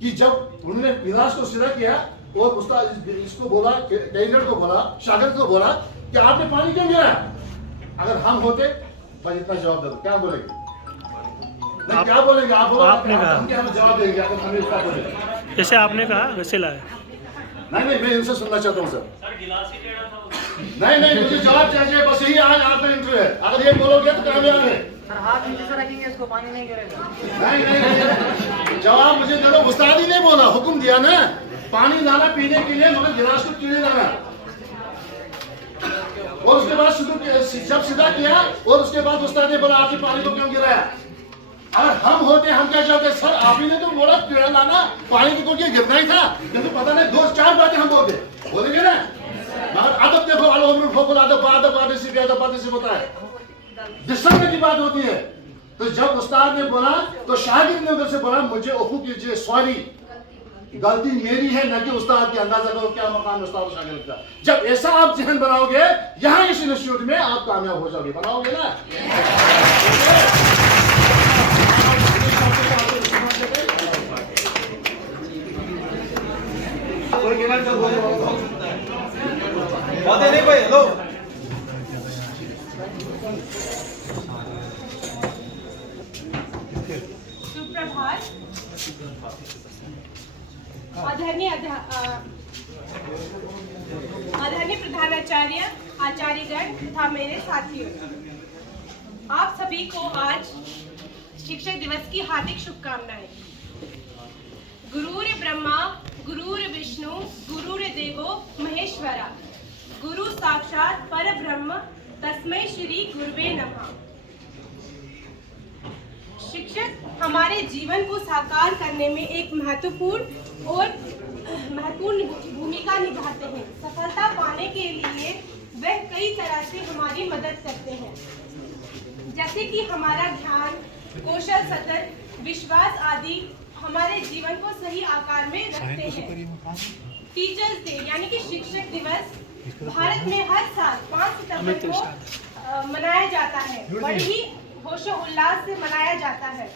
कि जब उन्होंने गिलास को सीधा किया और उस्ताद इसको बोला, कैंडिडेट को बोला, शागिर्द को बोला कि आपने पानी क्यों गिराया? अगर हम होते भाई इतना जवाब दे दो, क्या बोलेंगे? नहीं, क्या बोलेंगे? आप बोलो, आपने कहा। हम क्या जवाब देंगे अगर हमें इसका बोले? जैसे आपने कहा वैसे लाए। नहीं, मैं इनसे सुनना चाहता हूँ सर। नहीं, मुझे जवाब चाहिए, बस यही आज आपका इंटरव्यू है। अगर ये बोलोगे तो कामयाब है। सर हाथ नीचे से रखेंगे, इसको पानी नहीं गिरेगा। नहीं, जवाब मुझे दे दो। उस्ताद ही ने बोला, हुक्म दिया ना पानी लाना पीने के लिए, मगर गिलास को कीड़े लाना। और उसके बाद जब सीधा किया और उसके बाद उस्ताद ने बोला आपने पानी को क्यों गिराया? अगर हम होते हम क्या चाहते, सर आप ही ने तो बोला कीड़ा लाना, पानी को क्या गिरना ही था, क्योंकि पता नहीं 2-4 बातें हम बोलेंगे ना। मगर अदब देखो, अदब से होता है, डिस्टर्ब की बात होती है। तो जब उस्ताद ने बोला तो शागिर्द ने उधर से बोला मुझे अफू कीजिए, सॉरी गलती मेरी है, न कि उस्ताद की। अंदाजा करो क्या मकान उस्ताद शागिर्द का। जब ऐसा आप जहन बनाओगे यहाँ इस इंस्टीट्यूट में, आप कामयाब हो जाओगे। बनाओगे ना? बातें नहीं भाई, हेलो। सुप्रभात। आदरणीय प्रधानाचार्य, आचार्यगण तथा मेरे साथियों, आप सभी को आज शिक्षक दिवस की हार्दिक शुभकामनाएं। गुरुर ब्रह्मा गुरुर विष्णु गुरुर्देवो महेश्वरा, गुरु साक्षात परब्रह्म तस्मै श्री गुरुवे नमः। शिक्षक हमारे जीवन को साकार करने में एक महत्वपूर्ण भूमिका निभाते हैं। सफलता पाने के लिए वह कई तरह से हमारी मदद करते हैं, जैसे कि हमारा ध्यान, कौशल, सतत, विश्वास आदि हमारे जीवन को सही आकार में रखते हैं। टीचर्स डे यानी कि शिक्षक दिवस भारत में हर साल 5 सितंबर को मनाया जाता है। बड़े ही होशोल्लास से मनाया जाता है।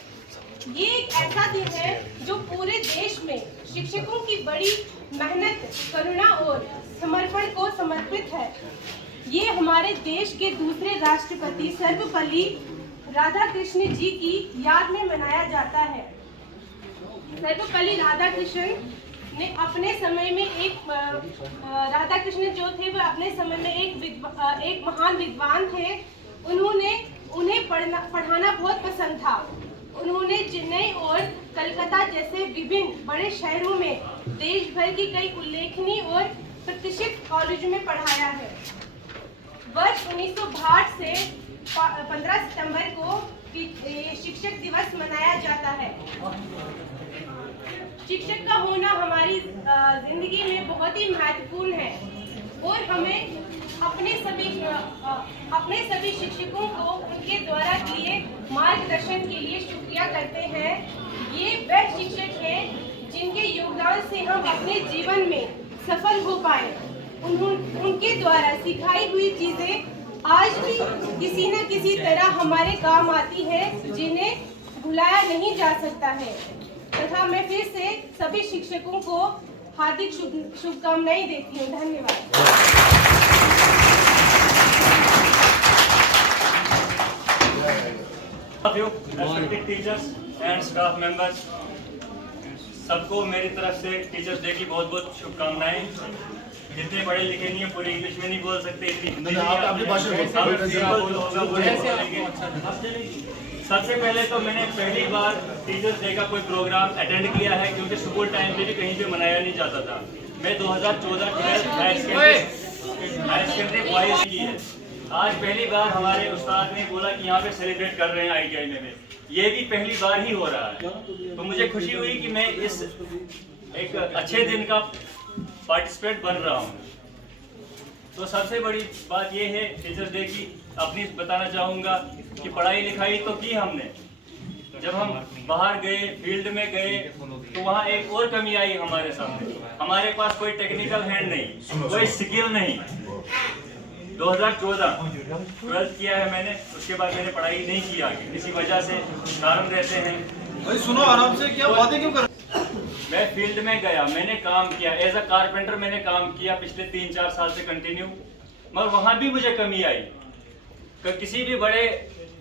ये एक ऐसा दिन है जो पूरे देश में शिक्षकों की बड़ी मेहनत, करुणा और समर्पण को समर्पित है। ये हमारे देश के दूसरे राष्ट्रपति सर्वपल्ली राधाकृष्ण जी की याद में मनाया जाता है। सर्वपल्ली राधाकृष्ण ने अपने समय में राधाकृष्ण जो थे वह अपने समय में एक महान विद्वान थे। उन्हें पढ़ाना बहुत पसंद था। उन्होंने चेन्नई और कलकत्ता जैसे विभिन्न बड़े शहरों में देश भर की कई उल्लेखनीय और प्रतिष्ठित कॉलेजों में पढ़ाया है। वर्ष 1962 से 15 सितंबर को शिक्षक दिवस मनाया जाता है। शिक्षक का होना हमारी जिंदगी में बहुत ही महत्वपूर्ण है और हमें अपने सभी शिक्षकों को उनके द्वारा किए मार्गदर्शन के लिए शुक्रिया करते हैं। ये वह शिक्षक हैं जिनके योगदान से हम अपने जीवन में सफल हो पाए। उनके द्वारा सिखाई हुई चीजें आज भी किसी न किसी तरह हमारे काम आती है, जिन्हें भुलाया नहीं जा सकता है। तथा मैं फिर से सभी शिक्षकों को हार्दिक शुभकामनाएं देती हूँ। धन्यवाद। Of you, respected teachers and staff members, सबको मेरी तरफ से टीचर्स डे की बहुत बहुत शुभकामनाएं। जितने पढ़े लिखे नहीं है पूरी इंग्लिश में नहीं बोल सकते, इतनी आप अपनी भाषा में सबसे पहले तो मैंने पहली बार टीचर्स डे का कोई प्रोग्राम अटेंड किया है, क्योंकि स्कूल टाइम पे भी कहीं पे मनाया नहीं जाता था। मैं 2014 हायर सेकेंडरी बॉयज की है। आज पहली बार हमारे उस्ताद ने बोला कि यहाँ पे सेलिब्रेट कर रहे हैं ITI में। ये भी पहली बार ही हो रहा है, तो मुझे खुशी हुई कि मैं इस एक अच्छे दिन का पार्टिसिपेट बन रहा हूँ। तो सबसे बड़ी बात ये है टीचर्स डे की, अपनी बताना चाहूँगा कि पढ़ाई लिखाई तो की हमने। जब हम बाहर गए, फील्ड में गए, तो वहाँ एक और कमी आई हमारे सामने। हमारे पास कोई टेक्निकल हैंड नहीं, कोई स्किल नहीं। 2014 12th किया है मैंने, उसके बाद मैंने पढ़ाई नहीं की आगे, किसी वजह से कारण रहते हैं। भाई सुनो आराम से, क्या बातें क्यों कर? मैं फील्ड में गया, मैंने काम किया, एज अ कारपेंटर मैंने काम किया पिछले 3-4 साल से कंटिन्यू, मगर वहाँ भी मुझे कमी आई। किसी भी बड़े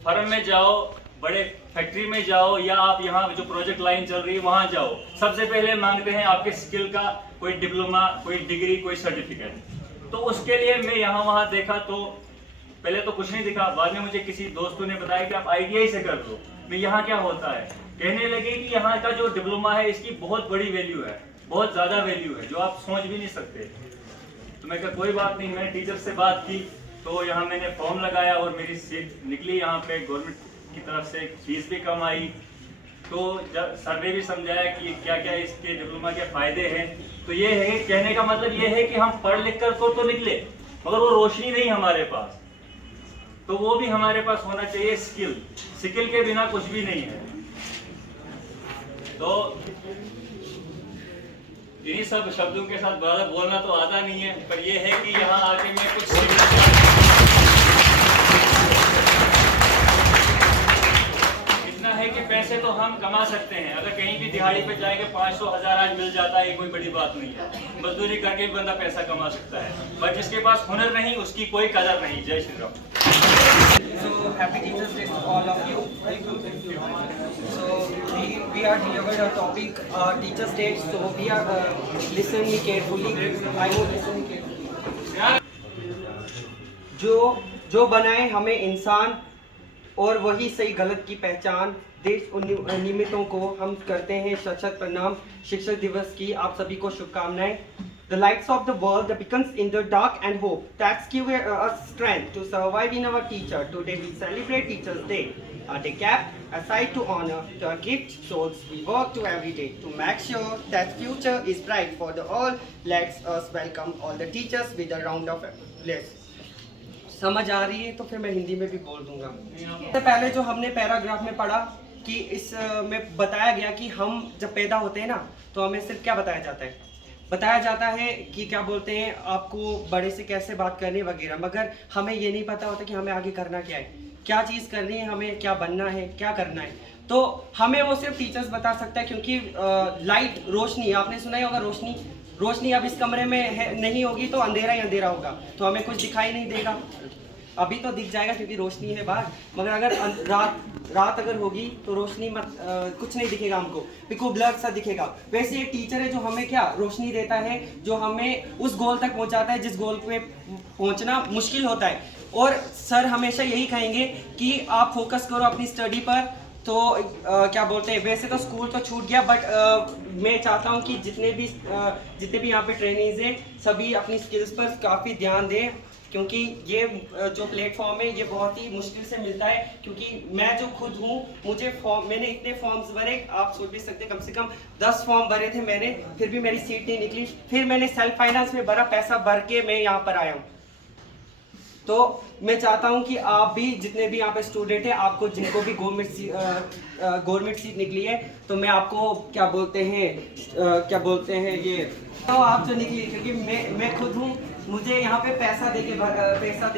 फर्म में जाओ, बड़े फैक्ट्री में जाओ, या आप यहाँ जो प्रोजेक्ट लाइन चल रही है वहाँ जाओ, सबसे पहले मांगते हैं आपके स्किल का कोई डिप्लोमा, कोई डिग्री, कोई सर्टिफिकेट। तो उसके लिए मैं यहाँ वहाँ देखा तो पहले तो कुछ नहीं दिखा, बाद में मुझे किसी दोस्तों ने बताया कि आप ITI से कर लो। मैं यहाँ क्या होता है, कहने लगे कि यहाँ का जो डिप्लोमा है इसकी बहुत बड़ी वैल्यू है, बहुत ज़्यादा वैल्यू है, जो आप सोच भी नहीं सकते। तो मैं कहा कोई बात नहीं, मैंने टीचर से बात की, तो यहाँ मैंने फॉर्म लगाया और मेरी सीट निकली यहाँ पे। गवर्नमेंट की तरफ से फीस भी कम आई, तो जब सर ने भी समझाया कि क्या क्या इसके डिप्लोमा के फ़ायदे हैं। तो ये है, कहने का मतलब ये है कि हम पढ़ लिख कर तो निकले, मगर वो रोशनी नहीं हमारे पास, तो वो भी हमारे पास होना चाहिए स्किल। स्किल के बिना कुछ भी नहीं है। तो इन्हीं सब शब्दों के साथ ज़्यादा बोलना तो आता नहीं है, पर ये है कि यहाँ आके मैं कुछ सीखना इतना है कि पैसे तो हम कमा सकते हैं। अगर कहीं भी दिहाड़ी पे जाएंगे 500-1000 आज मिल जाता है, कोई बड़ी बात नहीं है। मजदूरी करके भी बंदा पैसा कमा सकता है, पर जिसके पास हुनर नहीं उसकी कोई कदर नहीं। जय Shri Ram. So happy Teachers Day to all of you. So we are delivered a topic Teachers Day. So we are listen me carefully. I will listen carefully. जो बनाए हमें इंसान और वही सही गलत की पहचान, देश निमित्तों को हम करते हैं शत शत प्रणाम। शिक्षक दिवस की आप सभी को शुभकामनाएं। The lights of the world that beacons in the dark and hope that give us strength to survive in our teacher. Today we celebrate Teachers Day. They kept aside to honor the gift souls we work to every day to make sure that future is bright for the all. Let's us welcome all the teachers with a round of applause. समझ आ रही है तो फिर मैं हिंदी में भी बोल दूंगा। इससे पहले जो हमने पैराग्राफ में पढ़ा कि इस में बताया गया कि हम जब पैदा होते हैं ना, तो हमें सिर्फ क्या बताया जाता है, बताया जाता है कि क्या बोलते हैं आपको बड़े से कैसे बात करनी वगैरह, मगर हमें ये नहीं पता होता कि हमें आगे करना क्या है, क्या चीज़ करनी है, हमें क्या बनना है, क्या करना है। तो हमें वो सिर्फ टीचर्स बता सकता है, क्योंकि लाइट, रोशनी, आपने सुना ही होगा, रोशनी अब इस कमरे में है, नहीं होगी तो अंधेरा ही अंधेरा होगा, तो हमें कुछ दिखाई नहीं देगा। अभी तो दिख जाएगा क्योंकि रोशनी है बाहर, मगर अगर रात अगर होगी तो रोशनी कुछ नहीं दिखेगा हमको, बिल्कुल ब्लर सा दिखेगा। वैसे एक टीचर है जो हमें क्या रोशनी देता है, जो हमें उस गोल तक पहुंचाता है जिस गोल पे पहुंचना मुश्किल होता है। और सर हमेशा यही कहेंगे कि आप फोकस करो अपनी स्टडी पर। तो क्या बोलते हैं, वैसे तो स्कूल तो छूट गया, बट मैं चाहता हूँ कि जितने भी यहाँ पे ट्रेनिंग्स हैं सभी अपनी स्किल्स पर काफ़ी ध्यान दें, क्योंकि ये जो प्लेटफॉर्म है ये बहुत ही मुश्किल से मिलता है। क्योंकि मैं जो खुद हूँ, मैंने इतने फॉर्म्स भरे, आप सोच भी सकते, कम से कम 10 फॉर्म भरे थे मैंने, फिर भी मेरी सीट नहीं निकली। फिर मैंने सेल्फ फाइनेंस में भरा, पैसा भर के मैं यहाँ पर आया हूँ। तो मैं चाहता हूँ कि आप भी जितने भी यहाँ पे स्टूडेंट हैं, आपको जिनको भी गवर्नमेंट सीट निकली है, तो मैं आपको क्या बोलते हैं ये तो आप जो निकली, क्योंकि मैं खुद हूँ मुझे यहाँ पे पैसा दे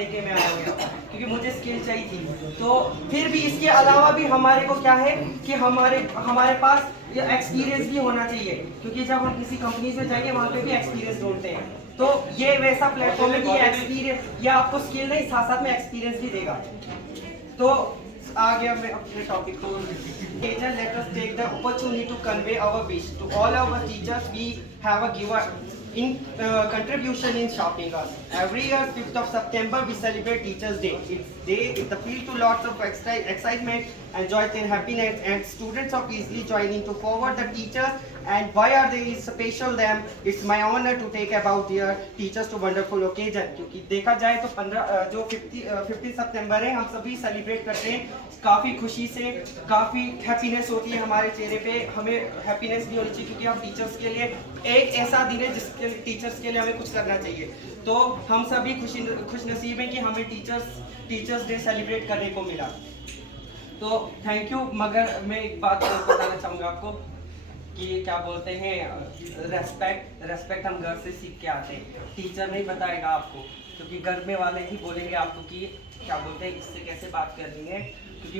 के मैं आया हुआ क्योंकि मुझे स्किल चाहिए थी। तो फिर भी इसके अलावा भी हमारे को क्या है कि हमारे पास ये एक्सपीरियंस भी होना चाहिए, क्योंकि जब हम किसी कंपनी में जाएंगे वहाँ पे भी एक्सपीरियंस ढूंढते हैं। तो ये वैसा प्लेटफॉर्म है कि ये एक्सपीरियंस, ये आपको स्किल नहीं साथ साथ में एक्सपीरियंस भी देगा। तो आ गया मैं अपने टॉपिक को। Teacher, let us take the opportunity to convey our wish to all our teachers. We have a given in contribution in shaping us. Every year, 5th of September, we celebrate Teachers' Day. It's the field to lots of excitement and joy and happiness, and students are easily joining to forward the teachers. And why are they special them? It's my honor to take about their teachers to wonderful occasion. क्योंकि देखा जाए तो 15 सितंबर है, हम सभी celebrate करते हैं काफ़ी खुशी से, काफ़ी हैप्पीनेस होती है हमारे चेहरे पे। हमें हैप्पीनेस भी होनी चाहिए क्योंकि हम टीचर्स के लिए एक ऐसा दिन है जिसके लिए टीचर्स के लिए हमें कुछ करना चाहिए। तो हम सभी खुश नसीब हैं कि हमें टीचर्स डे सेलिब्रेट करने को मिला। तो थैंक यू। मगर मैं एक बात बताना चाहूँगा आपको कि क्या बोलते हैं, रेस्पेक्ट हम घर से सीख के आते हैं, टीचर नहीं बताएगा आपको, क्योंकि घर में वाले ही बोलेंगे आपको कि क्या बोलते हैं इससे कैसे बात करनी है। क्योंकि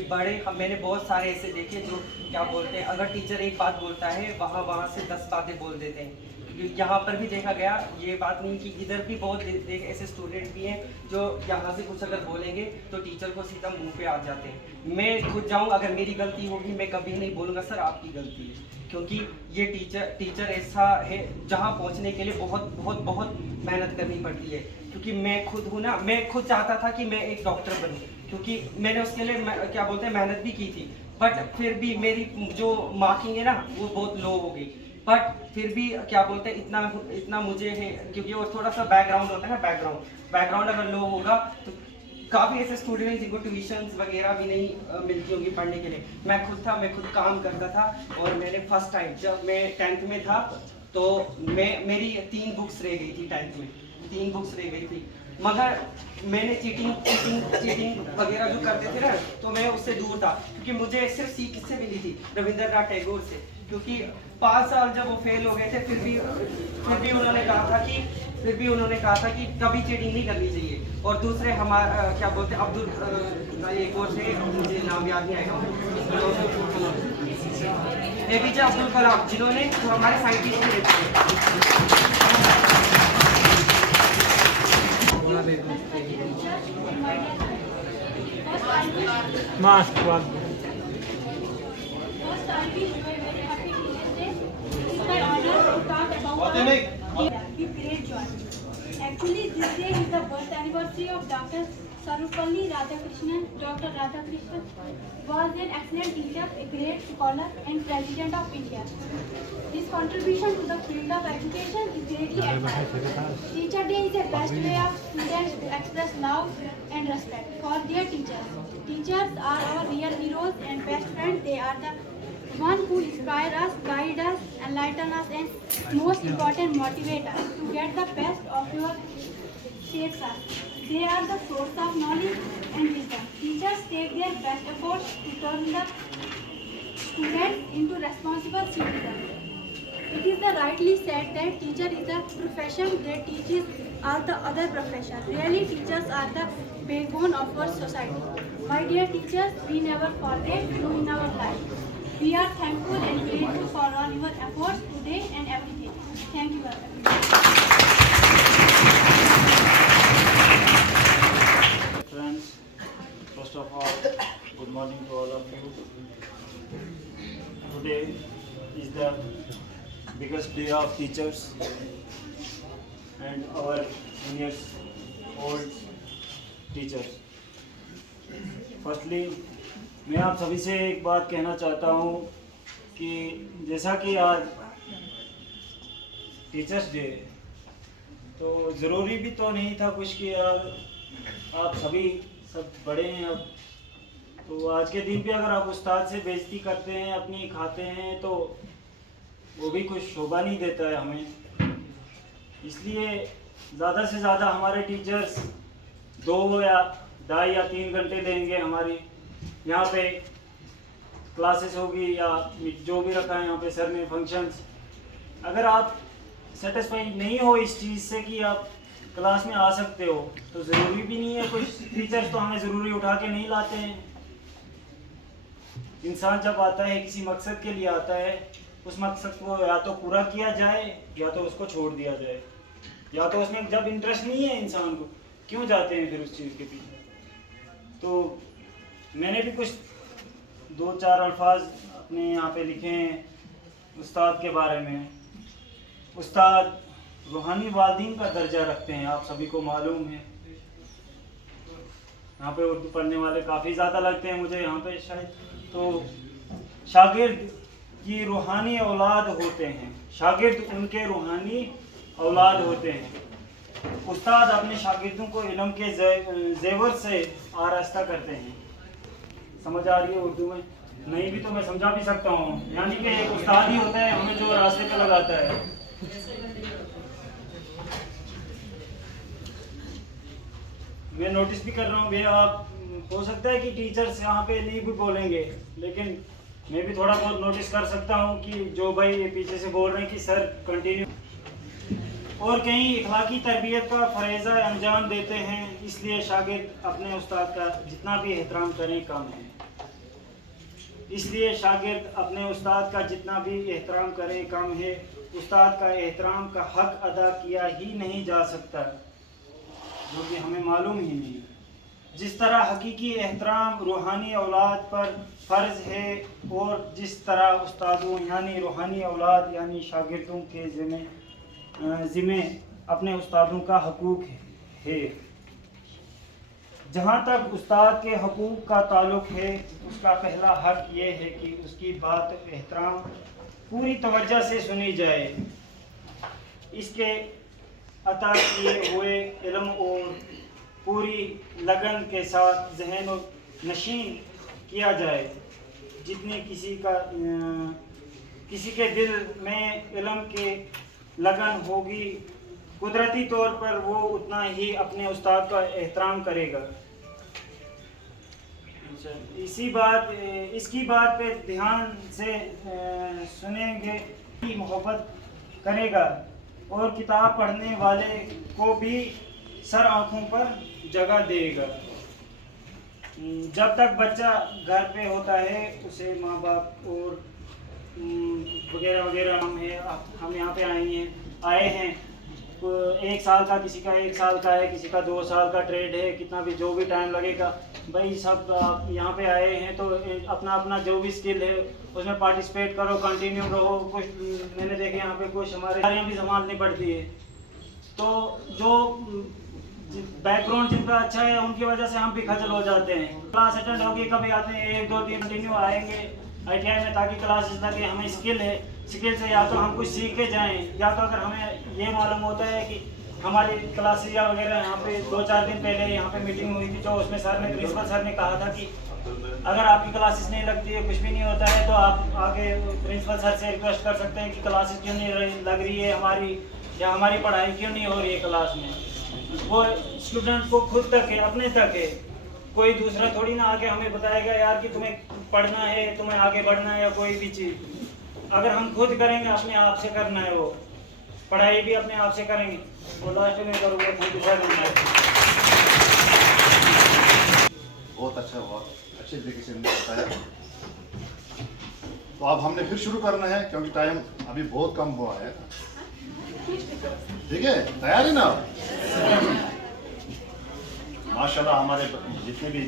मैंने बहुत सारे ऐसे देखे जो क्या बोलते हैं, अगर टीचर एक बात बोलता है वहाँ से 10 बातें बोल देते हैं। क्योंकि यहाँ पर भी देखा गया, ये बात नहीं कि इधर भी बहुत ऐसे स्टूडेंट भी हैं जो यहाँ से कुछ अगर बोलेंगे तो टीचर को सीधा मुंह पे आ जाते हैं। मैं खुद जाऊँ, अगर मेरी गलती होगी मैं कभी नहीं बोलूँगा सर आपकी गलती है, क्योंकि ये टीचर ऐसा है जहाँ पहुँचने के लिए बहुत मेहनत करनी पड़ती है। क्योंकि मैं खुद हूँ ना, मैं खुद चाहता था कि मैं एक डॉक्टर बनूँ, क्योंकि मैंने उसके लिए क्या बोलते हैं मेहनत भी की थी, बट फिर भी मेरी जो मार्किंग है ना वो बहुत लो हो गई। बट फिर भी क्या बोलते हैं इतना मुझे है, क्योंकि वो थोड़ा सा बैकग्राउंड होता है ना, बैकग्राउंड अगर लो होगा तो काफ़ी ऐसे स्टूडेंट हैं जिनको ट्यूशन्स वगैरह भी नहीं मिलती होगी पढ़ने के लिए। मैं खुद काम करता था, और मैंने फर्स्ट टाइम जब मैं 10th में था तो मेरी 3 बुक्स रह गई थी, 10th में 3 बुक्स रह गई थी। मगर मैंने चीटिंग वगैरह जो करते थे ना, तो मैं उससे दूर था, क्योंकि मुझे सिर्फ सीख किससे मिली थी, रविंद्रनाथ टैगोर से। क्योंकि 5 साल जब वो फेल हो गए थे, फिर भी उन्होंने कहा था कि कभी चीटिंग नहीं करनी चाहिए। और दूसरे हमारा क्या बोलते हैं एक और से, मुझे नाम याद नहीं आएगा, APJ अब्दुल कलाम, जिन्होंने जो हमारे साइंटिस्ट थे। Actually, this day is the birth anniversary of Dr. Sarvepalli Radhakrishnan. Dr. Radhakrishnan was an excellent teacher, a great scholar, and President of India. His contribution to the field of education is greatly admired. Teacher Day is the best way of students to express love and respect for their teachers. Teachers are our real heroes and best friends. They are the one who inspire us, guide us, enlighten us, and most important, motivate us to get the best of your shapes us. They are the source of knowledge and wisdom. Teachers take their best efforts to turn the students into responsible citizens. It is the rightly said that teacher is a profession that teaches all the other professions. Really, teachers are the backbone of our society. My dear teachers, we never forget you in our life. We are thankful and grateful for all your efforts today and every day. Thank you very much. Friends, first of all, good morning to all of you. Today is the biggest day of teachers and our seniors, old teachers. Firstly, मैं आप सभी से एक बात कहना चाहता हूँ कि जैसा कि आज टीचर्स डे, तो ज़रूरी भी तो नहीं था कुछ कि यार आप सब बड़े हैं अब, तो आज के दिन पे अगर आप उस्ताद से बेइज्जती करते हैं, अपनी खाते हैं, तो वो भी कुछ शोभा नहीं देता है हमें। इसलिए ज़्यादा से ज़्यादा हमारे टीचर्स 2 या 2.5 या 3 घंटे देंगे हमारी यहाँ पे क्लासेस होगी या जो भी रखा है यहाँ पे सर ने फंक्शंस। अगर आप सेटिस्फाई नहीं हो इस चीज़ से कि आप क्लास में आ सकते हो, तो ज़रूरी भी नहीं है, कुछ टीचर्स तो हमें ज़रूरी उठा के नहीं लाते हैं। इंसान जब आता है किसी मकसद के लिए आता है, उस मकसद को या तो पूरा किया जाए या तो उसको छोड़ दिया जाए, या तो उसमें जब इंटरेस्ट नहीं है इंसान को, क्यों जाते हैं फिर उस चीज़ के पीछे। तो मैंने भी कुछ 2-4 अल्फाज अपने यहाँ पे लिखे हैं उस्ताद के बारे में। उस्ताद रूहानी वालिदैन का दर्जा रखते हैं, आप सभी को मालूम है। यहाँ पे उर्दू पढ़ने वाले काफ़ी ज़्यादा लगते हैं मुझे यहाँ पे शायद। तो शागिर्द की रूहानी औलाद होते हैं, शागिर्द उनके रूहानी औलाद होते हैं। उस्ताद अपने शागिर्दों को इल्म के जेवर से आरास्ता करते हैं। समझ आ रही है उर्दू में? नहीं भी तो मैं समझा भी सकता हूँ। यानी कि एक उस्ताद ही होता है हमें जो रास्ते पे लगाता है। मैं नोटिस भी कर रहा हूँ भैया, आप हो सकता है कि टीचर्स यहाँ पे नहीं भी बोलेंगे, लेकिन मैं भी थोड़ा बहुत नोटिस कर सकता हूँ कि जो भाई ये पीछे से बोल रहे हैं कि सर कंटिन्यू, और कहीं इखलाकी तरबियत का फरेज़ा अंजाम देते हैं, इसलिए शागिर्द अपने उस्ताद का जितना भी एहतराम करें कम है। इसलिए शागिर्द अपने उस्ताद का जितना भी एहतराम करे कम है। उस्ताद का एहतराम का हक अदा किया ही नहीं जा सकता, जो कि हमें मालूम ही नहीं। जिस तरह हकीकी एहतराम रूहानी औलाद पर फ़र्ज़ है, और जिस तरह उस्तादों यानी रूहानी औलाद यानी शागिर्दों के ज़िम्मे अपने उस्तादों का हकूक़ है। जहाँ तक उस्ताद के हकूक़ का ताल्लुक़ है, उसका पहला हक ये है कि उसकी बात एहतराम पूरी तवज्जो से सुनी जाए, इसके अता किए हुए इल्म और पूरी लगन के साथ ज़हन नशीन किया जाए। जितनी किसी के दिल में इल्म के लगन होगी, कुदरती तौर पर वो उतना ही अपने उस्ताद का एहतराम करेगा। इसकी बात पे ध्यान से सुनेंगे कि मोहब्बत करेगा, और किताब पढ़ने वाले को भी सर आँखों पर जगह देगा। जब तक बच्चा घर पे होता है, उसे माँ बाप और वगैरह वगैरह हम यहाँ पे आए हैं। 1 साल का, किसी का 1 साल का है, किसी का 2 साल का ट्रेड है, कितना भी जो भी टाइम लगेगा भाई, सब आप यहाँ पे आए हैं तो अपना अपना जो भी स्किल है उसमें पार्टिसिपेट करो, कंटिन्यू रहो। कुछ मैंने देखे यहाँ पे कुछ हमारे कार्य भी संभालनी पड़ती है, तो जो बैकग्राउंड जिनका अच्छा है उनकी वजह से हम भी खजल हो जाते हैं। क्लास अटेंड होगी, कभी आते हैं 1, 2, 3 कंटिन्यू आएंगे ITI में, ताकि क्लासेस लगे, हमें स्किल है, स्किल से या तो हम कुछ सीख के जाएँ, या तो अगर हमें ये मालूम होता है कि हमारी क्लासेस या वगैरह यहाँ पे 2-4 दिन पहले यहाँ पे मीटिंग हुई थी, तो उसमें प्रिंसिपल सर ने कहा था कि अगर आपकी क्लासेस नहीं लगती है, कुछ भी नहीं होता है, तो आप आगे प्रिंसिपल सर से रिक्वेस्ट कर सकते हैं कि क्लासेस क्यों नहीं लग रही है हमारी, या हमारी पढ़ाई क्यों नहीं हो रही है क्लास में। वो स्टूडेंट को खुद तक है, अपने तक है, कोई दूसरा थोड़ी ना आके हमें बताएगा यार कि तुम्हें पढ़ना है, तुम्हें आगे बढ़ना है, या कोई भी चीज़ अगर हम खुद करेंगे, अपने आप से करना है, वो पढ़ाई भी अपने आप से करेंगे। तो लास्ट में करूँगा, थैंक यू सर। बहुत अच्छा, बहुत अच्छे तरीके से हमने बताया। तो अब हमने फिर शुरू करना है, क्योंकि टाइम अभी बहुत कम हुआ है। ठीक है, तैयार है ना? माशाल्लाह हमारे जितने भी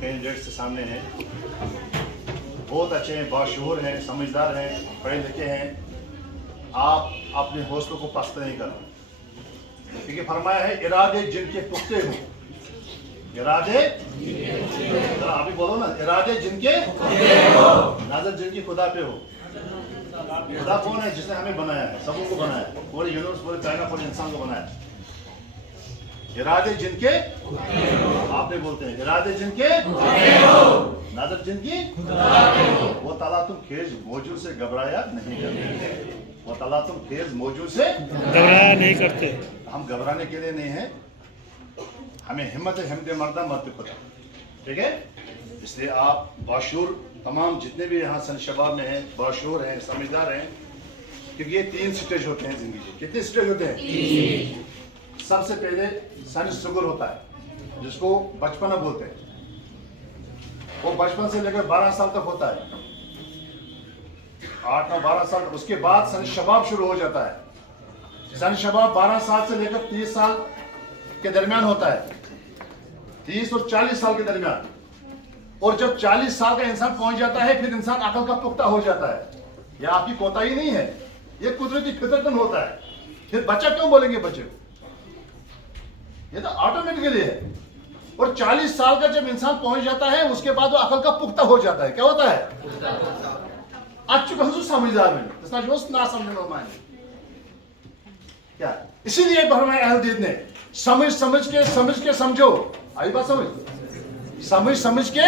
कैंडिडेट्स सामने हैं बहुत अच्छे हैं, बाशऊर हैं, समझदार हैं, पढ़े लिखे हैं। आप अपने हौसलों को पस्त नहीं करना, क्योंकि फरमाया है इरादे जिनके पुख्ते हो, इरादे अभी बोलो ना, इरादे जिनके नजर जिनकी खुदा पे हो। खुदा कौन है? जिसने हमें बनाया है, सबको बनाया है, पूरे यूनिवर्स, पूरे कायनात, पूरे इंसान को बनाया है। इरादे जिनके, आपने बोलते हैं इरादे जिनके, नजर जिनकी, वो ताला तुम खेज मौजूद से घबराया नहीं करते, वो ताला तुम खेज मौजूद से घबराया नहीं करते। हम घबराने के लिए नहीं है, हमें हिम्मत है, हिम्मत मर्दा मर्द खुदा। ठीक है, इसलिए आप बाशूर, तमाम जितने भी यहाँ सन शबाब में हैं, बाशूर हैं, समझदार हैं, क्योंकि ये 3 स्टेज होते हैं जिंदगी के। कितने स्टेज होते हैं? सबसे पहले सन शुगर होता है, जिसको बचपना बोलते हैं। वो बचपन से लेकर 12 साल तक होता है, 8, 9, 12 साल तक। उसके बाद सन शबाब शुरू हो जाता है। सन शबाब 12 साल से लेकर 30 साल के दरमियान होता है, 30 और 40 साल के दरमियान। और जब 40 साल का इंसान पहुंच जाता है, फिर इंसान अकल का पुख्ता हो जाता है। यह आपकी कोताही नहीं है, यह कुदरती फितरतन होता है। फिर बच्चा क्यों बोलेंगे बच्चे को, ये तो ऑटोमेटिकली है। और 40 साल का जब इंसान पहुंच जाता है, उसके बाद वो अकल का पुख्ता हो जाता है। क्या होता है? समझदार में क्या, इसीलिए फरमाया अहल दीन ने समझ समझ के समझो। आई बात समझ के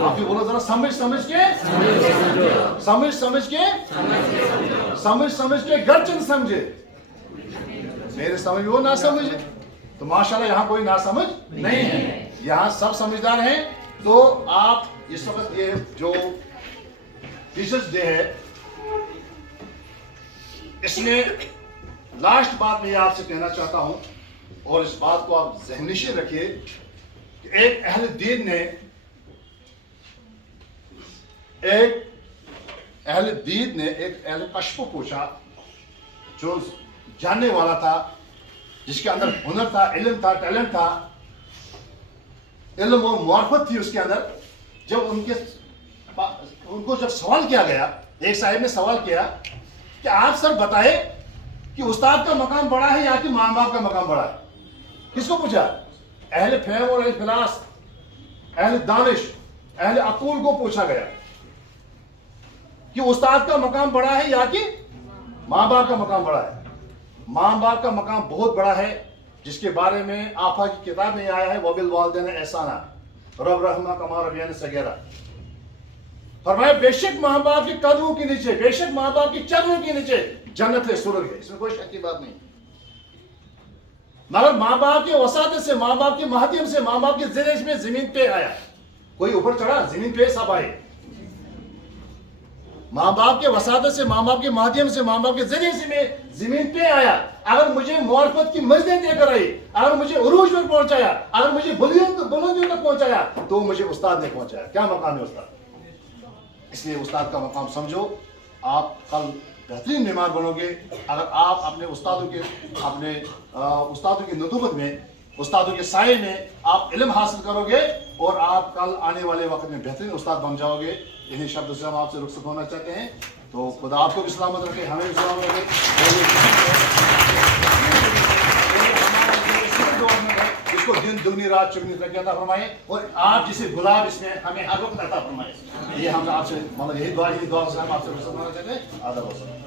आप भी बोलो जरा, समझ के गर्जन समझे। मेरे समझ वो ना समझे तो माशाल्लाह यहाँ कोई ना समझ नहीं है, यहाँ सब समझदार हैं। तो आप इस वक्त ये जो टीचर्स डे है, इसमें लास्ट बात मैं आपसे कहना चाहता हूं, और इस बात को आप ज़हन-नशीं रखिए कि एक अहल दीन ने एक अहल कश्फ को पूछा, जो जानने वाला था, जिसके अंदर हुनर था, इल्म था, टैलेंट था, इल्म और मार्फत थी उसके अंदर। जब उनको जब सवाल किया गया, एक साहिब ने सवाल किया कि आप सर बताए कि उस्ताद का मकाम बड़ा है या कि माँ बाप का मकाम बड़ा है? किसको पूछा? अहले फहम और अहले फिलास, अहले दानिश, अहले अकूल को पूछा गया कि उस्ताद का मकाम बड़ा है या कि माँ बाप का मकाम बड़ा है? माँ बाप का मकाम बहुत बड़ा है, जिसके बारे में आफा की किताब में आया है, वबिल वालिदैन एहसाना रब रहमा कमा रबियान सगीरा। फरमाया बेशक माँ बाप के कदमों के नीचे, बेशक माँ बाप के चरणों के नीचे जन्नत है, स्वर्ग है, इसमें कोई शक की बात नहीं। मगर माँ बाप के वसात से, माँ बाप के माध्यम से, माँ बाप के जरिए में जमीन पे आया। कोई ऊपर चढ़ा, जमीन पे सब आए। माँ बाप के वसात से, माँ बाप के माध्यम से, माँ बाप के जरिए से मैं जमीन पे आया। अगर मुझे मार्फत की मजदें देकर आई, अगर मुझे उरूज पर पहुंचाया, अगर मुझे बुलंदियों तक पहुंचाया, तो मुझे उस्ताद ने पहुंचाया। क्या मकाम है उस्ताद? इसलिए उस्ताद का मकाम समझो। आप कल बेहतरीन बीमार बनोगे अगर आप अपने उस्तादों की नतूबत में, उस्तादों के साए में आप इल्म हासिल करोगे, और आप कल आने वाले वक्त में बेहतरीन उस्ताद बन जाओगे। इन्हीं शब्दों से हम आपसे रुखसत होना चाहते हैं। तो खुदा आपको भी सलामत रखे, हमें भी सलामत रखे। इसको दिन दुगनी रात चुगनी तरक्की अता फरमाए, और आप जिसे गुलाब इसमें हमें हर वक्त अता फरमाए। ये हम आपसे मतलब यही दुआ से हम आपसे रुखसत होना चाहते हैं। आदाब।